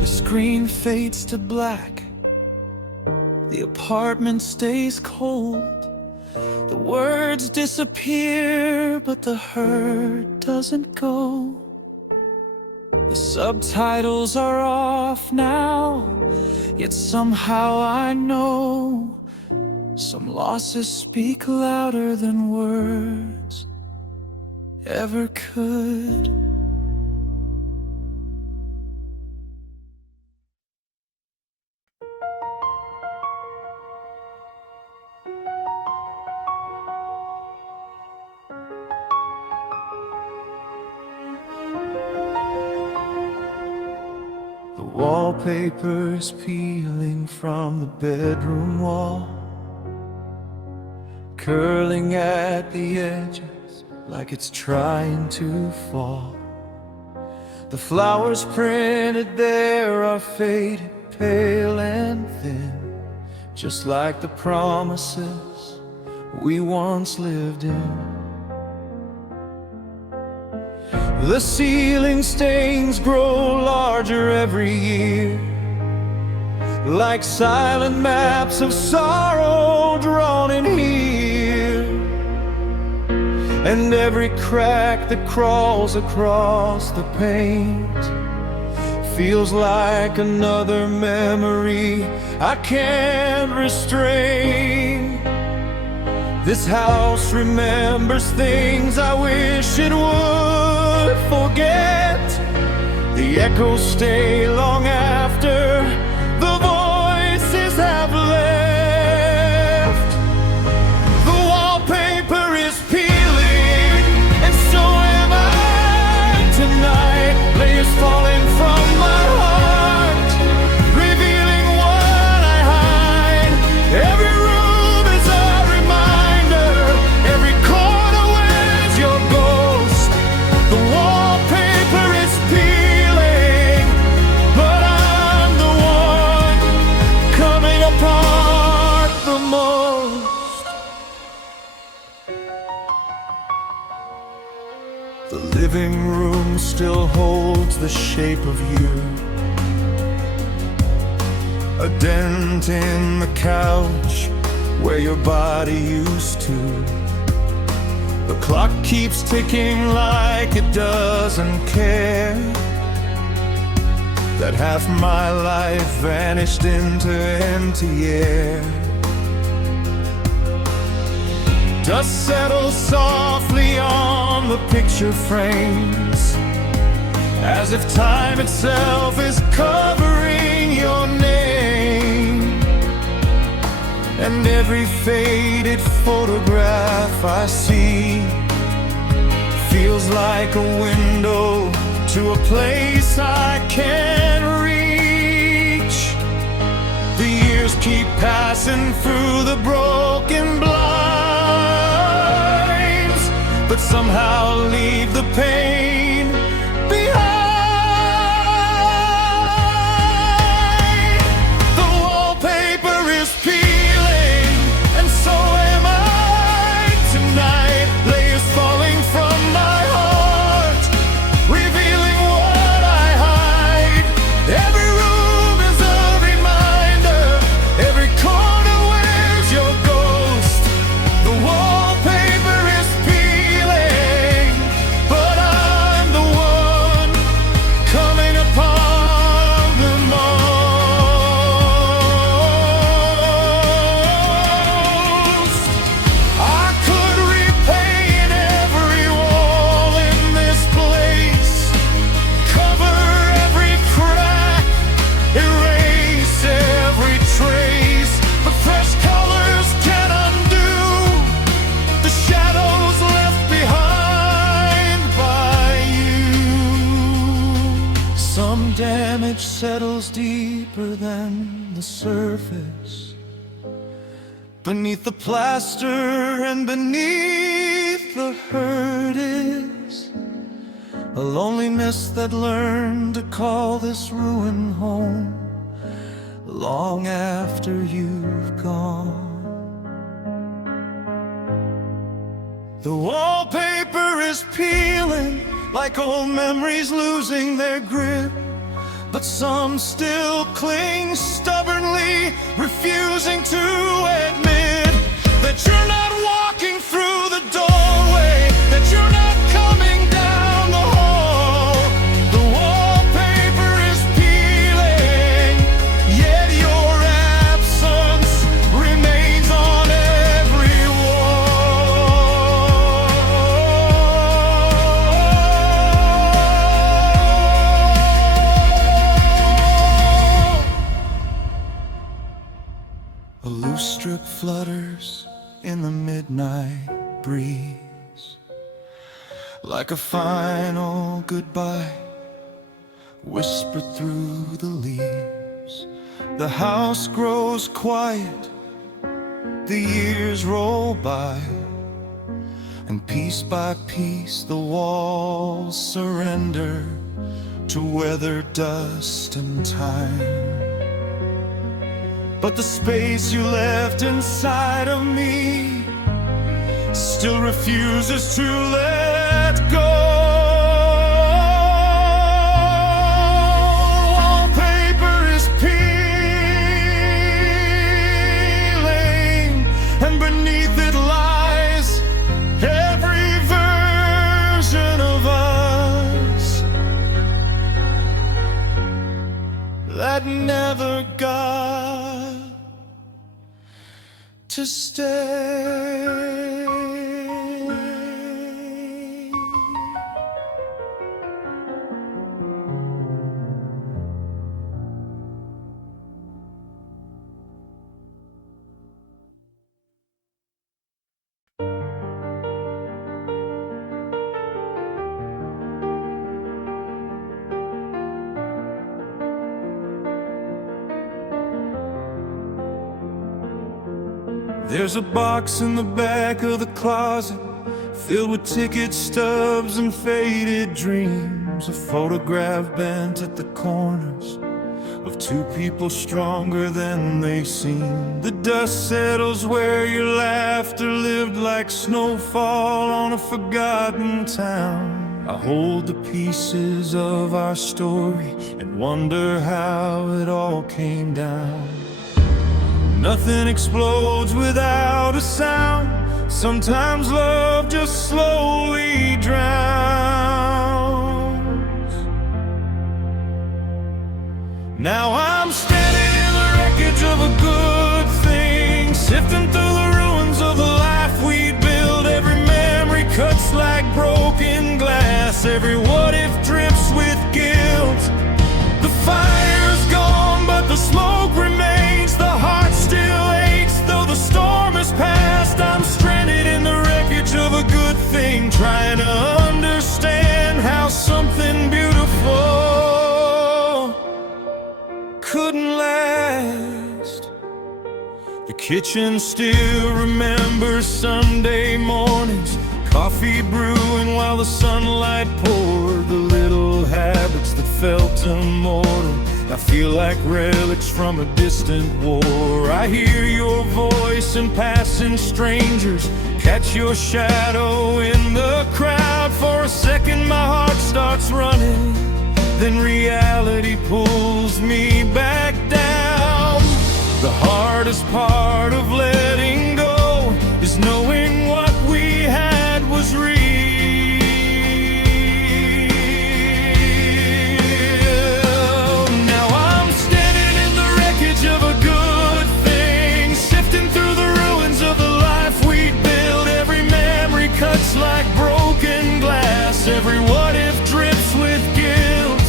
The screen fades to black, the apartment stays cold, the words disappear, but the hurt doesn't go. The subtitles are off now, yet somehow I know some losses speak louder than words ever could. The wallpaper's peeling from the bedroom wall, curling at the edges like it's trying to fall. The flowers printed there are faded, pale and thin, just like the promises we once lived in. The ceiling stains grow larger every year, like silent maps of sorrow drawn in here. And every crack that crawls across the paint feels like another memory I can't restrain. This house remembers things I wish it would forget. The echoes stay long after the voices have left. The wallpaper is peeling, and so am I tonight. Layers falling from my heart, revealing what I hide. Every room is a reminder, every corner wears your ghost. The wallpaper is peeling, but I'm the one coming apart the most. The living room still holds the shape of you, a dent in the couch where your body used to. The clock keeps ticking like it doesn't care, that half my life vanished into empty air. Dust settles softly on the picture frames, as if time itself is covering your name. And every faded photograph I see feels like a window to a place I can't reach. The years keep passing through the broken blinds, but somehow leave the pain behind. The wallpaper is peeling, and so am I tonight. Layers falling from my heart, revealing what I hide. Every room is a reminder, every corner wears your ghost. The wallpaper is peeling, but I'm the one coming upon the most. I could repaint every wall in this place, cover every crack, erase every trace, but fresh colors can undo the shadows left behind by you. Some damage settles deeper than the surface, beneath the plaster and beneath the hurt is a loneliness that learned to call this ruin home long after you've gone. The wallpaper is peeling, like old memories losing their grip, but some still cling stubbornly, refusing to admit that you're not walking through the doorway, that you're not coming down the hall. The wallpaper is peeling, yet your absence remains on every wall. A loose strip flutters in the midnight breeze, like a final goodbye whispered through the leaves. The house grows quiet, the years roll by, and piece by piece the walls surrender to weather, dust, and time. But the space you left inside of me still refuses to let go. Wallpaper is peeling, and beneath it lies every version of us that never got to stay. There's a box in the back of the closet filled with ticket stubs and faded dreams, a photograph bent at the corners of two people stronger than they seem. The dust settles where your laughter lived like snowfall on a forgotten town. I hold the pieces of our story and wonder how it all came down. Nothing explodes without a sound. Sometimes love just slowly drowns. Now I'm standing in the wreckage of a good thing, sifting through the ruins of the life we built. Every memory cuts like broken glass, every what if drips with guilt. The fire's gone, but the smoke remains. The heart still aches, though the storm has passed. I'm stranded in the wreckage of a good thing, trying to understand how something beautiful couldn't last. kitchen still remembers Sunday mornings, coffee brewing while the sunlight poured. The little habits that felt immortal now feel like relics from a distant war. I hear your voice in passing strangers, catch your shadow in the crowd. For a second my heart starts running, then reality pulls me back down. The hardest part of letting go is knowing what we had was real. Now I'm standing in the wreckage of a good thing, sifting through the ruins of the life we'd built. Every memory cuts like broken glass, every what if drips with guilt.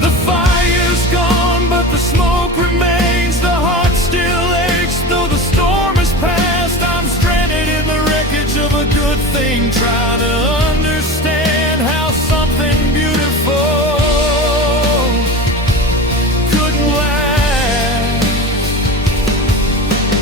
The fire's gone, but the smoke remains. The heart still aches, though the storm is past. I'm stranded in the wreckage of a good thing, trying to understand how something beautiful couldn't last.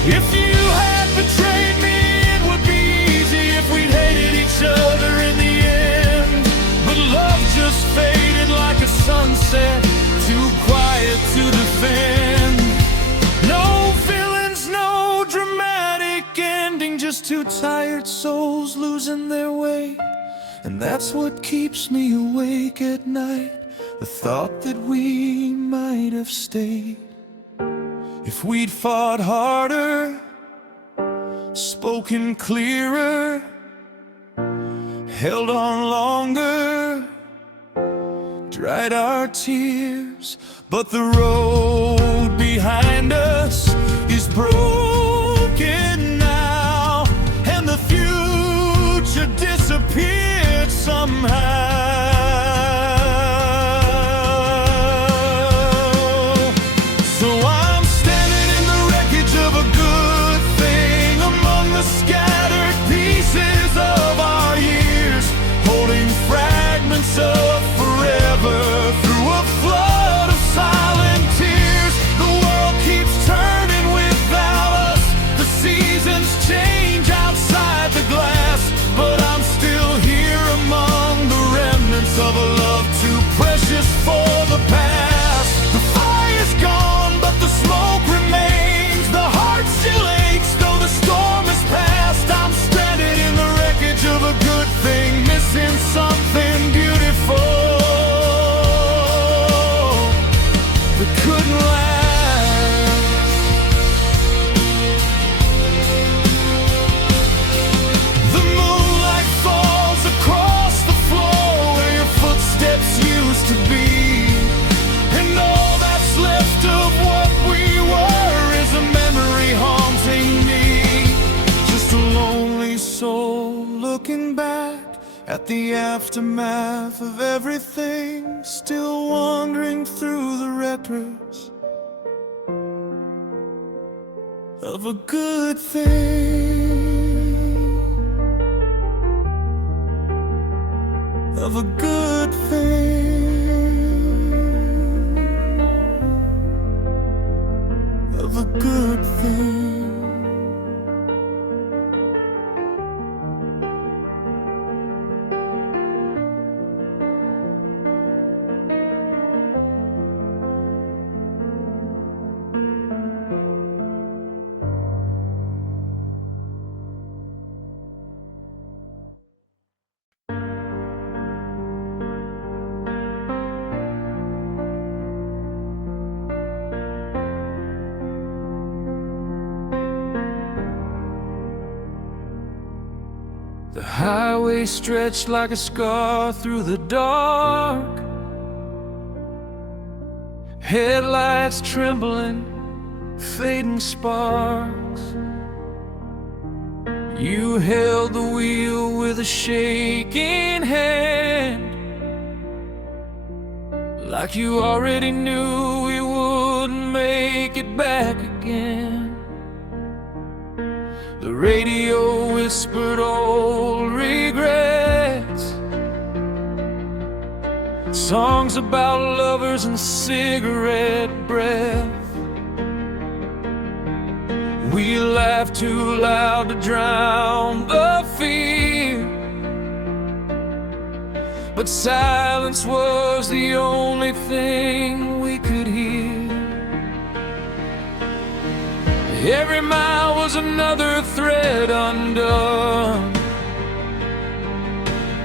If you had betrayed me, it would be easy if we'd hated each other in the end. But love just faded like a sunset, too quiet to defend. No villains, no dramatic ending, just two tired souls losing their way. And that's what keeps me awake at night, the thought that we might have stayed. If we'd fought harder, spoken clearer, held on longer, dried our tears. But the road behind us is broken now, and the future disappeared somehow. So I'm standing in the wreckage of a good thing, among the scattered pieces of our years, holding fragments of forever through a flood of silent tears. The world keeps turning without us, the seasons change outside the glass, but I'm still here among the remnants of a love too precious for the past. The fire's gone, but the smoke remains. The heart still aches, though the storm is past. I'm stranded in the wreckage of a good thing, missing something beautiful that couldn't last. The moonlight falls across the floor where your footsteps used to be, and all that's left of what we were is a memory haunting me. Just a lonely soul looking back at the aftermath of everything, still wandering through the records of a good thing, of a good thing, of a good thing. The highway stretched like a scar through the dark, headlights trembling, fading sparks. You held the wheel with a shaking hand, like you already knew we wouldn't make it back again. The radio whispered old regrets, songs about lovers and cigarette breath. We laughed too loud to drown the fear, but silence was the only thing we could hear. Every mile was another thread undone.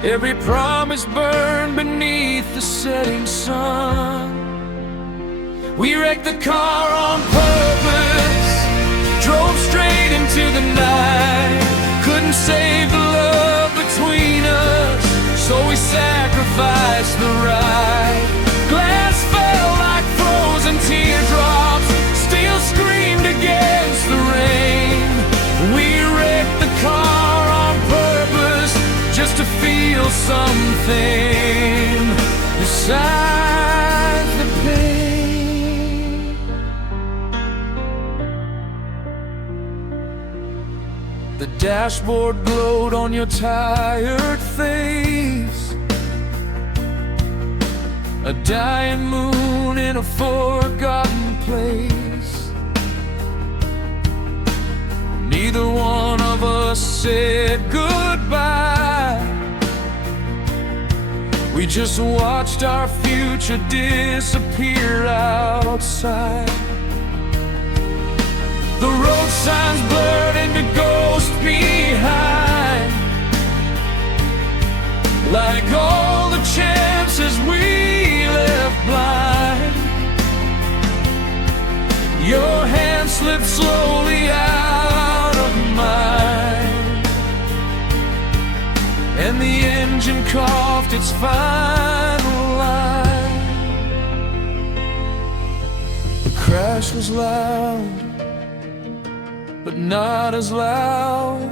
Every promise burned beneath the setting sun. We wrecked the car on purpose, drove straight into the night. Couldn't save the love between us, so we sacrificed the ride. Glass fell like frozen teardrops, steel screamed against the rain. We wrecked the car on purpose, just to feel something besides the pain. The dashboard glowed on your tired face, a dying moon in a forgotten place. Neither one of us said goodbye. We just watched our future disappear outside. The road signs blurred into ghosts behind, like all the chances we left blind. Your hand slipped slowly out of mine, and the engine coughed its final line. The crash was loud, but not as loud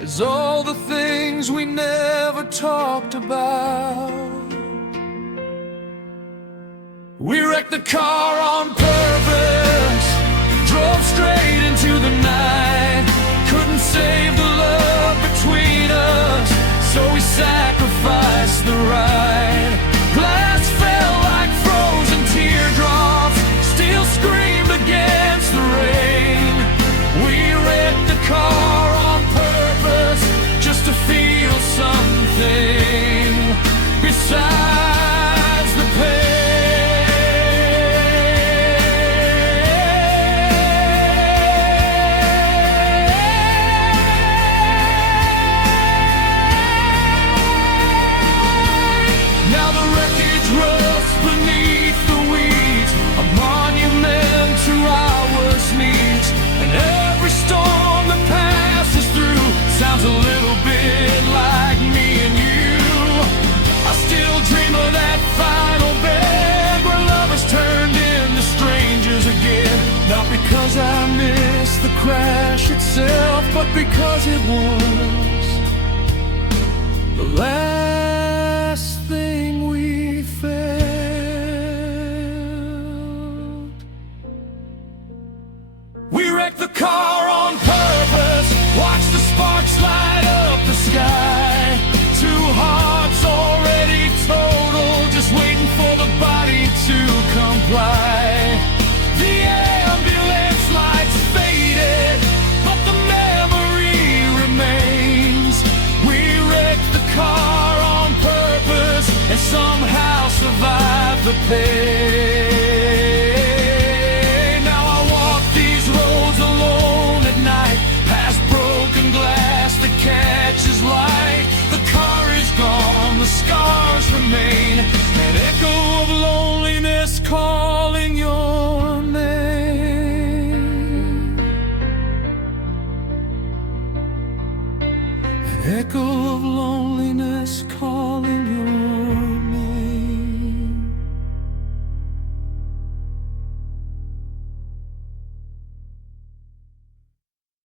as all the things we never talked about. We wrecked the car on purpose, drove straight into the night. Couldn't save the love between us, so we sacrificed the ride. Glass fell like frozen teardrops, steel screamed against the rain. We wrecked the car on purpose, just to feel something besides the pain. Now the wreckage rusts beneath the weeds, a monument to our needs. And every storm that passes through sounds a little bit like me and you. I still dream of that final bed where lovers turned into strangers again. Not because I miss the crash itself, but because it was the last thing we felt. We wrecked the car on purpose, watched the sparks light up the sky. Two hearts already total, just waiting for the body to comply. The ambulance lights faded, but the memory remains. We wrecked the car on purpose and somehow survived the pain. Now I walk these roads alone at night, past broken glass that catches light. The car is gone, the scars remain, an echo of loneliness calling your name. An echo of loneliness calling your name.